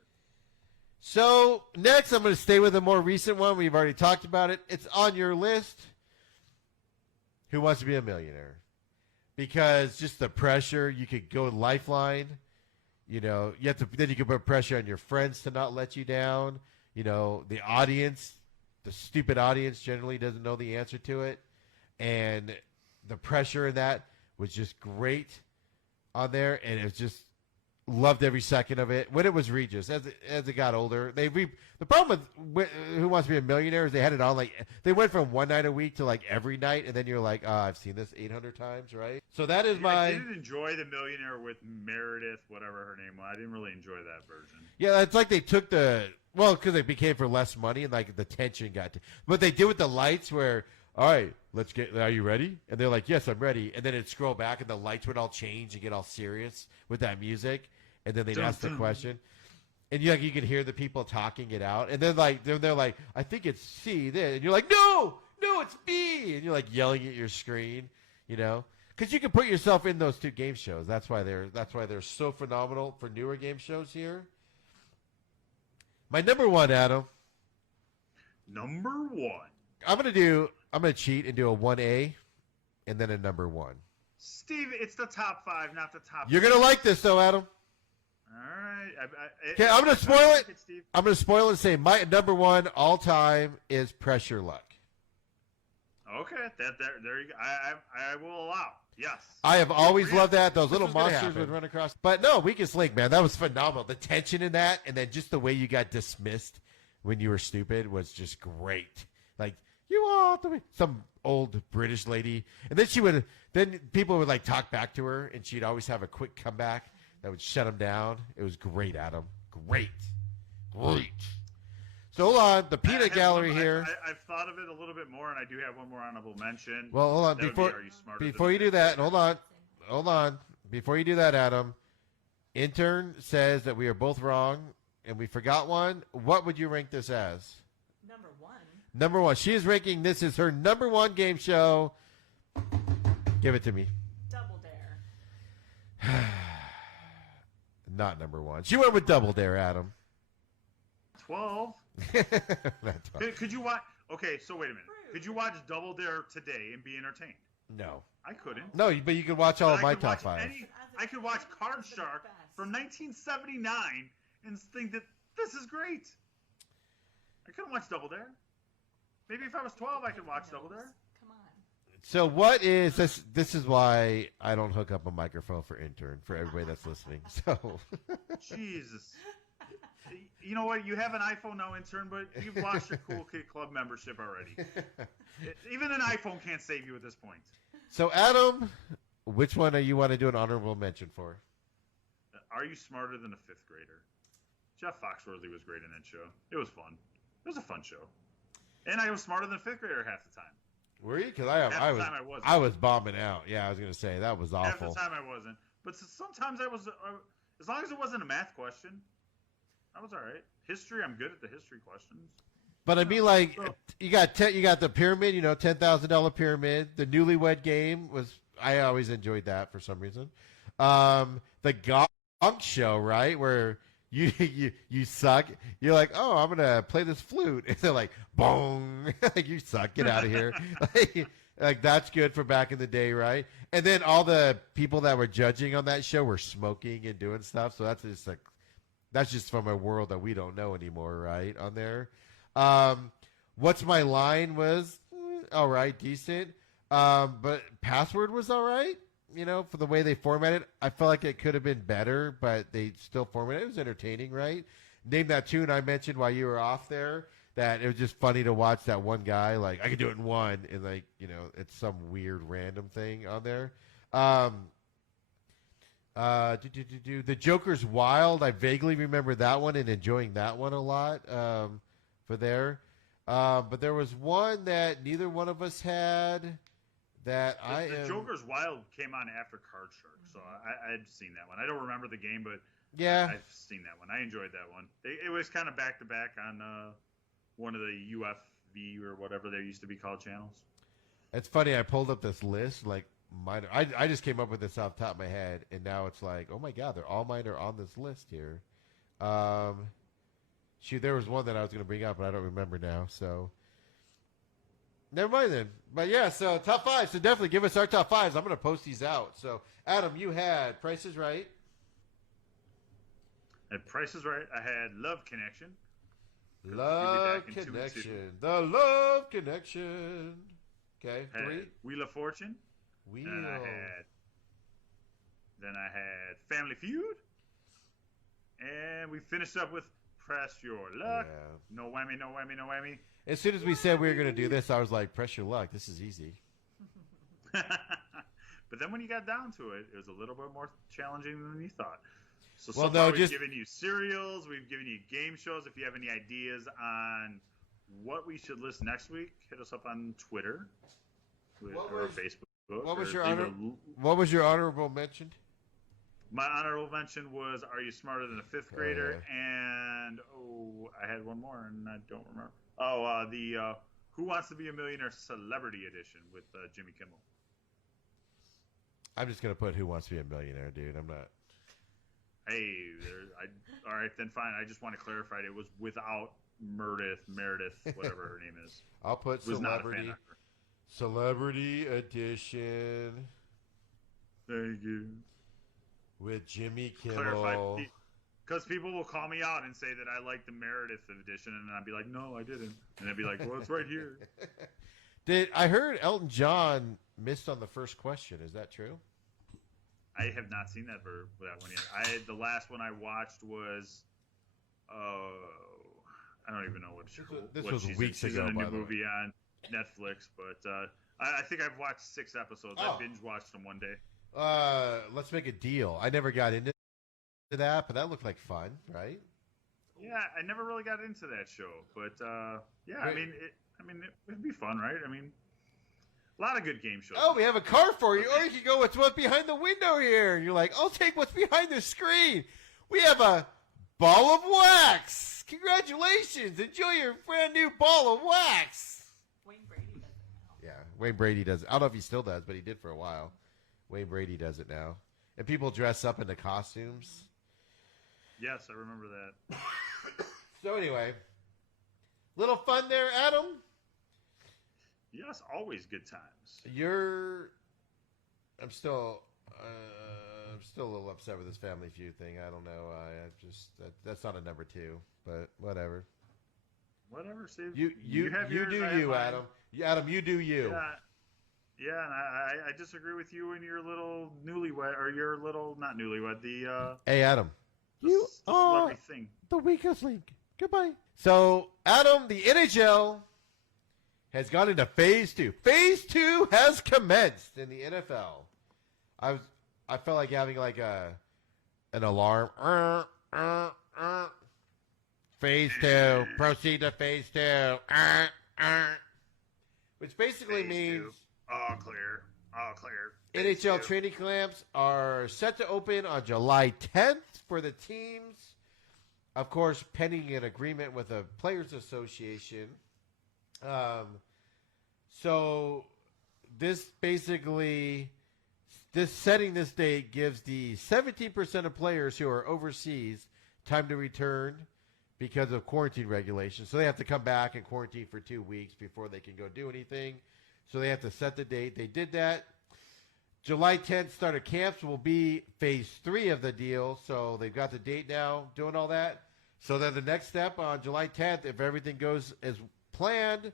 So next, I'm going to stay with a more recent one. We've already talked about it. It's on your list. Who Wants to Be a Millionaire? Because just the pressure, you could go Lifeline. You have to. Then you can put pressure on your friends to not let you down. The audience, the stupid audience, generally doesn't know the answer to it, and the pressure in that was just great on there, and it was just. Loved every second of it. When it was Regis, as it got older, the problem with Who Wants to Be a Millionaire is they had it on they went from one night a week to like every night, and then you're like, I've seen this 800 times, right? So that is I didn't enjoy The Millionaire with Meredith, whatever her name was. I didn't really enjoy that version. Yeah, it's like they took because it became for less money and like the tension got but they did with the lights where, all right, are you ready? And they're like, yes, I'm ready. And then it'd scroll back and the lights would all change and get all serious with that music. And then they'd ask the question. And you could hear the people talking it out. And then they're like, I think it's C. Then and you're like, no, it's B. And you're like yelling at your screen. You know, because you can put yourself in those two game shows. That's why they're so phenomenal for newer game shows here. My number one, Adam. Number one. I'm gonna cheat and do a 1A, and then a number one. Steve, it's the top 5, not the top. You're gonna like this though, Adam. All right. Okay, I'm gonna spoil it. Steve. I'm gonna spoil it and say my number one all time is Pressure Luck. Okay, there you go. I will allow. Yes. I have always loved that. Those little was gonna monsters happen. would run across. But no, Weakest Link, man, that was phenomenal. The tension in that, and then just the way you got dismissed when you were stupid was just great. Like, you ought to be some old British lady, and then people would like talk back to her, and she'd always have a quick comeback that would shut them down. It was great, Adam. Great. So hold on, the peanut gallery here. I've thought of it a little bit more, and I do have one more honorable mention. Well, hold on. That would Before be, Are You Smarter Than you a do Fifth that, Grader? hold on. Before you do that, Adam, intern says that we are both wrong, and we forgot one. What would you rank this as? Number one. Number one. She is ranking this as her number one game show. Give it to me. Double Dare. Not number one. She went with Double Dare, Adam. 12. That's fine. Could you watch? Okay, so wait a minute. Could you watch Double Dare today and be entertained? No. I couldn't. No, but you can watch all But of I my could top watch five. I could watch Card Shark from 1979 and think that this is great. I couldn't watch Double Dare. Maybe if I was 12, I could watch Double Dare. Come on. So what is this? This is why I don't hook up a microphone for intern for everybody that's listening. So Jesus. You know what? You have an iPhone now, intern, but you've lost your Cool Kid Club membership already. Even an iPhone can't save you at this point. So Adam, which one do you want to do an honorable mention for? Are You Smarter Than a Fifth Grader? Jeff Foxworthy was great in that show. It was fun. It was a fun show. And I was smarter than a fifth grader half the time. Were you? Because Half the time I wasn't. I was bombing out. Yeah, I was gonna say that was Half awful. the time I wasn't. But sometimes I was. As long as it wasn't a math question, I was all right. History, I'm good at the history questions. But I mean, like you got the pyramid. You know, $10,000 pyramid. The Newlywed Game was. I always enjoyed that for some reason. The Gong Show, right, where you suck. You're like, oh, I'm gonna play this flute, and they're like, bong, like you suck, get out of here. like that's good for back in the day, right? And then all the people that were judging on that show were smoking and doing stuff. So that's just from a world that we don't know anymore, right? On there, What's My Line was all right, decent, but Password was all right. You know, for the way they formatted, I felt like it could have been better, but they still formatted it. It was entertaining, right? Name that tune I mentioned while you were off there. That it was just funny to watch that one guy, like, I could do it in one, and, like, you know, it's some weird random thing on there. The Joker's Wild, I vaguely remember that one and enjoying that one a lot for there. But there was one that neither one of us had. The Joker's Wild came on after Card Shark, so I'd seen that one. I don't remember the game, but yeah, I've seen that one. I enjoyed that one. It was kind of back to back on one of the UFV or whatever they used to be called channels. It's funny. I pulled up this list, like mine. I just came up with this off the top of my head, and now it's like, oh my god, all mine are on this list here. Shoot, there was one that I was going to bring up, but I don't remember now. So. Never mind then. But yeah, so top five. So definitely give us our top fives. I'm going to post these out. So, Adam, you had Price is Right. At Price is Right, I had Love Connection. Love Connection. The Love Connection. Okay, Had 3. Wheel of Fortune. Wheel. Then I had Family Feud. And we finished up with Press Your Luck. Yeah. No whammy, no whammy, no whammy. As soon as we said we were going to do this, I was like, press your luck. This is easy. But then when you got down to it, it was a little bit more challenging than you thought. So Well, far no, we've just- given you serials, we've given you game shows. If you have any ideas on what we should list next week, hit us up on Twitter or Facebook. What was or your leave honor? a- What was your honorable mention? My honorable mention was Are You Smarter Than a Fifth Grader? And, I had one more, and I don't remember. The Who Wants to Be a Millionaire Celebrity Edition with Jimmy Kimmel. I'm just gonna put Who Wants to Be a Millionaire, dude. I'm not. Hey, all right, then fine. I just want to clarify it was without Meredith, whatever her name is. I'll put Was not a fan Celebrity. of her. Celebrity Edition Thank you. with Jimmy Clarify. Kimmel. Because people will call me out and say that I like the Meredith edition, and I'd be like, no, I didn't. And they'd be like, well, it's right here. I heard Elton John missed on the first question? Is that true? I have not seen that one yet. The last one I watched was, I don't even know what show. This what was she's weeks in. She's ago, in a by new the way. movie on Netflix, but I think I've watched 6 episodes. Oh. I binge watched them one day. Let's make a deal. I never got into that, but that looked like fun, right? Yeah, I never really got into that show, but yeah, Wait. it'd be fun, right? I mean, a lot of good game shows. Oh, we have a car for you. Or you can go with what's behind the window here. And you're like, I'll take what's behind the screen. We have a ball of wax. Congratulations. Enjoy your brand new ball of wax. Wayne Brady does it now. Yeah, Wayne Brady does it. I don't know if he still does, but he did for a while. Wayne Brady does it now. And people dress up in the costumes. Yes, I remember that. So anyway, little fun there, Adam. Yes, always good times. I'm still a little upset with this Family Feud thing. I don't know. That's not a number 2, but whatever. Whatever, Steve. You have do yours, I have you, mine. Adam. Adam, you do you. Yeah, and I disagree with you and your little newlywed, or your little, not newlywed, the Hey, Adam. You the are celebrity thing. the weakest link. Goodbye. So, Adam, the NHL has gone into Phase 2. Phase 2 has commenced in the NFL. I felt like having like an alarm. Phase 2. Proceed to Phase 2. Which basically Phase means 2. All clear. All clear. Phase NHL 2. training camps are set to open on July 10th for the teams. Of course, pending an agreement with the Players Association. So this basically, setting this date gives the 17% of players who are overseas time to return because of quarantine regulations. So they have to come back and quarantine for 2 weeks before they can go do anything. So they have to set the date. They did that. July 10th start of camps will be Phase 3 of the deal. So they've got the date now, doing all that. So then the next step on July 10th, if everything goes as planned,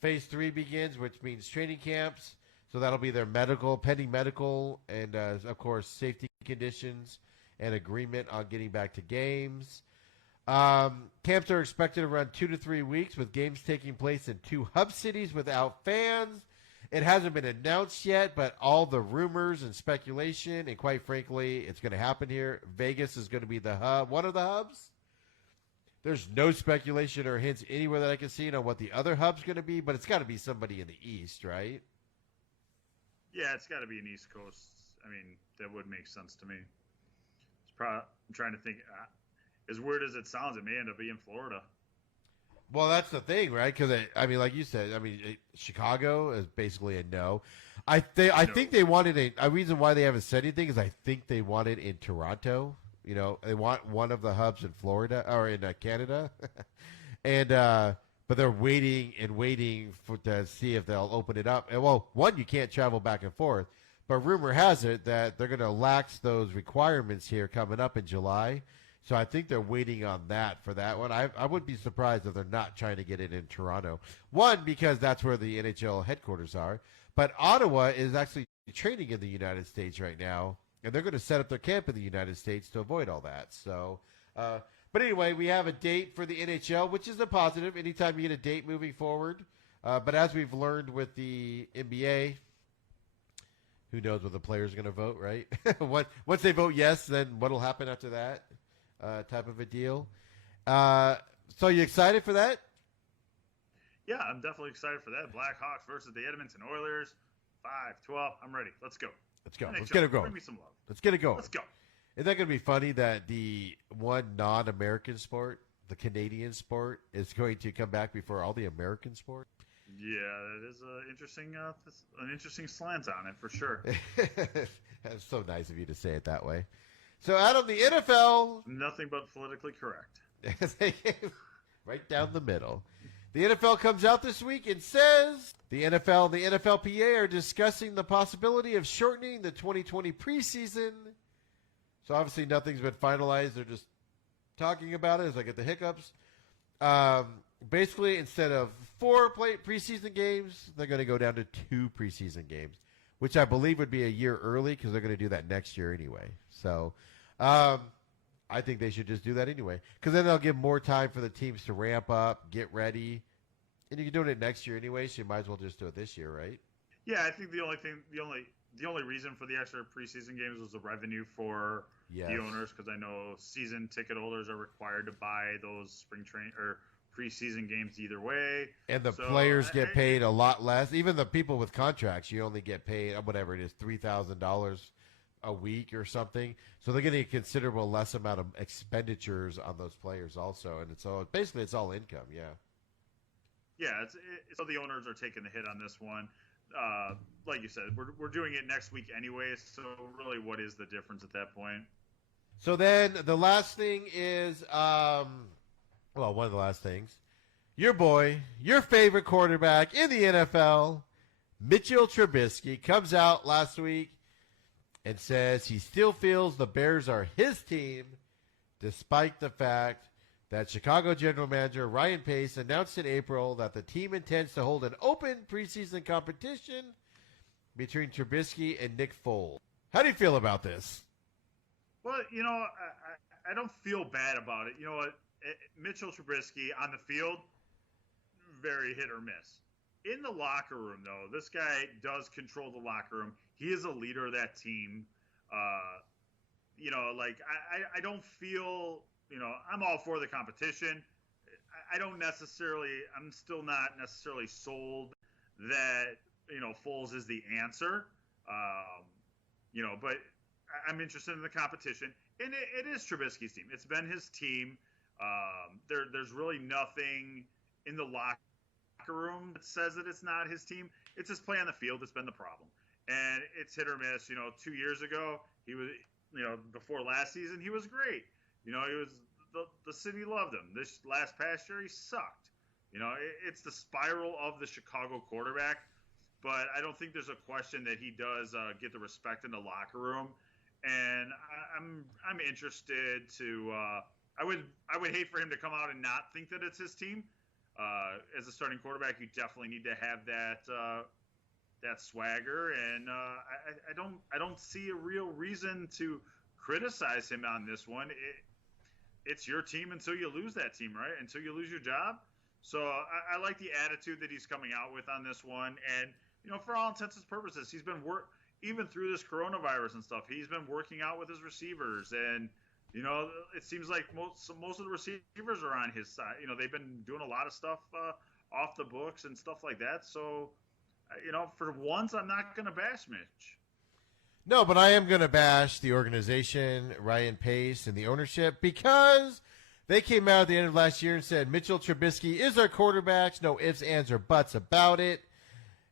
Phase 3 begins, which means training camps. So that'll be their pending medical, and of course, safety conditions and agreement on getting back to games. Camps are expected to run 2 to 3 weeks, with games taking place in 2 hub cities without fans. It hasn't been announced yet, but all the rumors and speculation, and quite frankly, it's going to happen here. Vegas is going to be the hub, one of the hubs. There's no speculation or hints anywhere that I can see on what the other hub's going to be, but it's got to be somebody in the East, right? Yeah, it's got to be an East Coast. I mean, that would make sense to me. I'm trying to think. As weird as it sounds, it may end up being Florida. Well, that's the thing, right? Because I mean, like you said, Chicago is basically a no. I think they wanted a reason why they haven't said anything is I think they wanted in Toronto. You know, they want one of the hubs in Florida or in Canada, and but they're waiting to see if they'll open it up. And well, one, you can't travel back and forth, but rumor has it that they're going to lax those requirements here coming up in July. So I think they're waiting on that for that one. I wouldn't be surprised if they're not trying to get it in Toronto. One, because that's where the NHL headquarters are, but Ottawa is actually training in the United States right now. And they're going to set up their camp in the United States to avoid all that. So, but anyway, we have a date for the NHL, which is a positive. Anytime you get a date moving forward. But as we've learned with the NBA, who knows what the players are going to vote, right? Once they vote yes, then what will happen after that type of a deal. So you excited for that? Yeah, I'm definitely excited for that. Blackhawks versus the Edmonton Oilers. 5-12. I'm ready. Let's go. Let's go. NHL, Let's get it going. Bring me some love. Let's get it going. Let's go. Isn't that going to be funny that the one non-American sport, the Canadian sport, is going to come back before all the American sport? Yeah, that is an interesting slant on it for sure. That's so nice of you to say it that way. So, Adam, the NFL, Nothing but politically correct. right down the middle. The NFL comes out this week and says the NFL and the NFLPA are discussing the possibility of shortening the 2020 preseason. So obviously nothing's been finalized. They're just talking about it as I get the hiccups. Basically, instead of 4 preseason games, they're going to go down to 2 preseason games, which I believe would be a year early because they're going to do that next year anyway. So I think they should just do that anyway because then they'll give more time for the teams to ramp up, get ready. And you can do it next year anyway, so you might as well just do it this year, right? Yeah, I think the only reason for the extra preseason games was the revenue for the owners, because I know season ticket holders are required to buy those spring train or preseason games either way. And the players get paid a lot less. Even the people with contracts, you only get paid whatever it is, $3,000 a week or something. So they're getting a considerable less amount of expenditures on those players also, and it's all income. Yeah. Yeah, so the owners are taking the hit on this one. Like you said, we're doing it next week anyway, so really what is the difference at that point? So then the last thing is, one of the last things, your boy, your favorite quarterback in the NFL, Mitchell Trubisky, comes out last week and says he still feels the Bears are his team, despite the fact that Chicago general manager Ryan Pace announced in April that the team intends to hold an open preseason competition between Trubisky and Nick Foles. How do you feel about this? Well, I don't feel bad about it. You know what? Mitchell Trubisky on the field, very hit or miss. In the locker room, though, this guy does control the locker room. He is a leader of that team. I don't feel... I'm all for the competition. I'm still not necessarily sold that, Foles is the answer. But I'm interested in the competition. And it is Trubisky's team. It's been his team. There's really nothing in the locker room that says that it's not his team. It's his play on the field that's been the problem. And it's hit or miss. 2 years ago, he was, before last season, he was great. He was the city loved him. This last past year, he sucked. It's the spiral of the Chicago quarterback. But I don't think there's a question that he does get the respect in the locker room. And I'm interested to. I would hate for him to come out and not think that it's his team. As a starting quarterback, you definitely need to have that swagger, and I don't see a real reason to criticize him on this one. It's your team until you lose that team, right? Until you lose your job. So I like the attitude that he's coming out with on this one. And, for all intents and purposes, he's been even through this coronavirus and stuff, he's been working out with his receivers. And, it seems like most of the receivers are on his side. They've been doing a lot of stuff off the books and stuff like that. So, for once, I'm not going to bash Mitch. No, but I am going to bash the organization, Ryan Pace, and the ownership because they came out at the end of last year and said Mitchell Trubisky is our quarterback. No ifs, ands, or buts about it.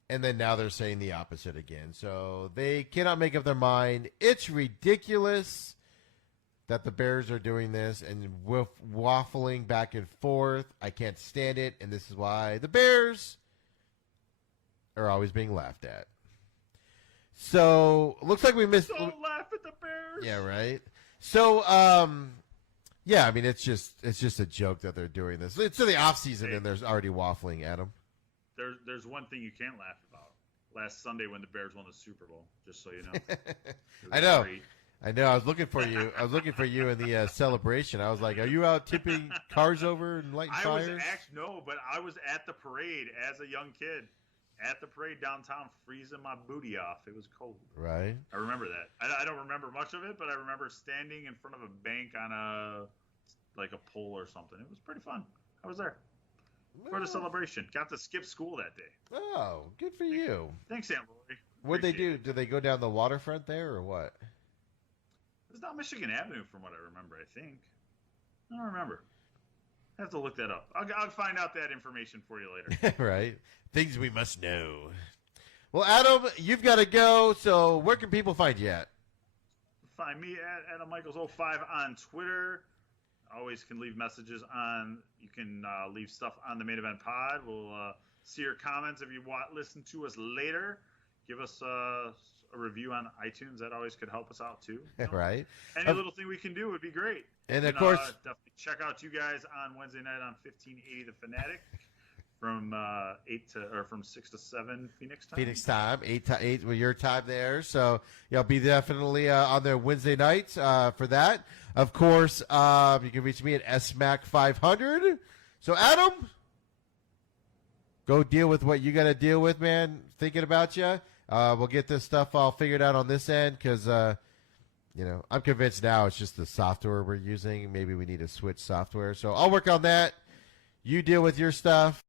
And then now they're saying the opposite again. So they cannot make up their mind. It's ridiculous that the Bears are doing this and waffling back and forth. I can't stand it, and this is why the Bears are always being laughed at. So, looks like we missed... Don't laugh at the Bears! Yeah, right? So, it's just a joke that they're doing this. It's in the offseason, and there's already waffling, Adam. There's one thing you can't laugh about. Last Sunday when the Bears won the Super Bowl, just so you know. I know. Great. I know. I was looking for you in the celebration. I was like, are you out tipping cars over and lighting fires? But I was at the parade as a young kid. At the parade downtown, freezing my booty off. It was cold. Right. I remember that. I don't remember much of it, but I remember standing in front of a bank on a pole or something. It was pretty fun. I was there for the celebration. Got to skip school that day. Oh, good for you. Thanks, Aunt Lori. What'd they do? Did they go down the waterfront there or what? It's not Michigan Avenue from what I remember, I think. I don't remember. I have to look that up. I'll find out that information for you later. Right. Things we must know. Well, Adam, you've got to go. So where can people find you at? Find me at Adam Michaels05 on Twitter. Always can leave messages on. You can leave stuff on the Main Event Pod. We'll see your comments if you want. Listen to us later. Give us a review on iTunes. That always could help us out too. Right. Any little thing we can do would be great. And of course, definitely check out you guys on Wednesday night on 1580 The Fanatic from 6 to 7 Phoenix time. Phoenix time, 8 to 8 with your time there. So you'll be definitely on there Wednesday nights for that. Of course, you can reach me at SMAC500. So Adam, go deal with what you got to deal with, man. Thinking about you. We'll get this stuff all figured out on this end because, I'm convinced now it's just the software we're using. Maybe we need to switch software. So I'll work on that. You deal with your stuff.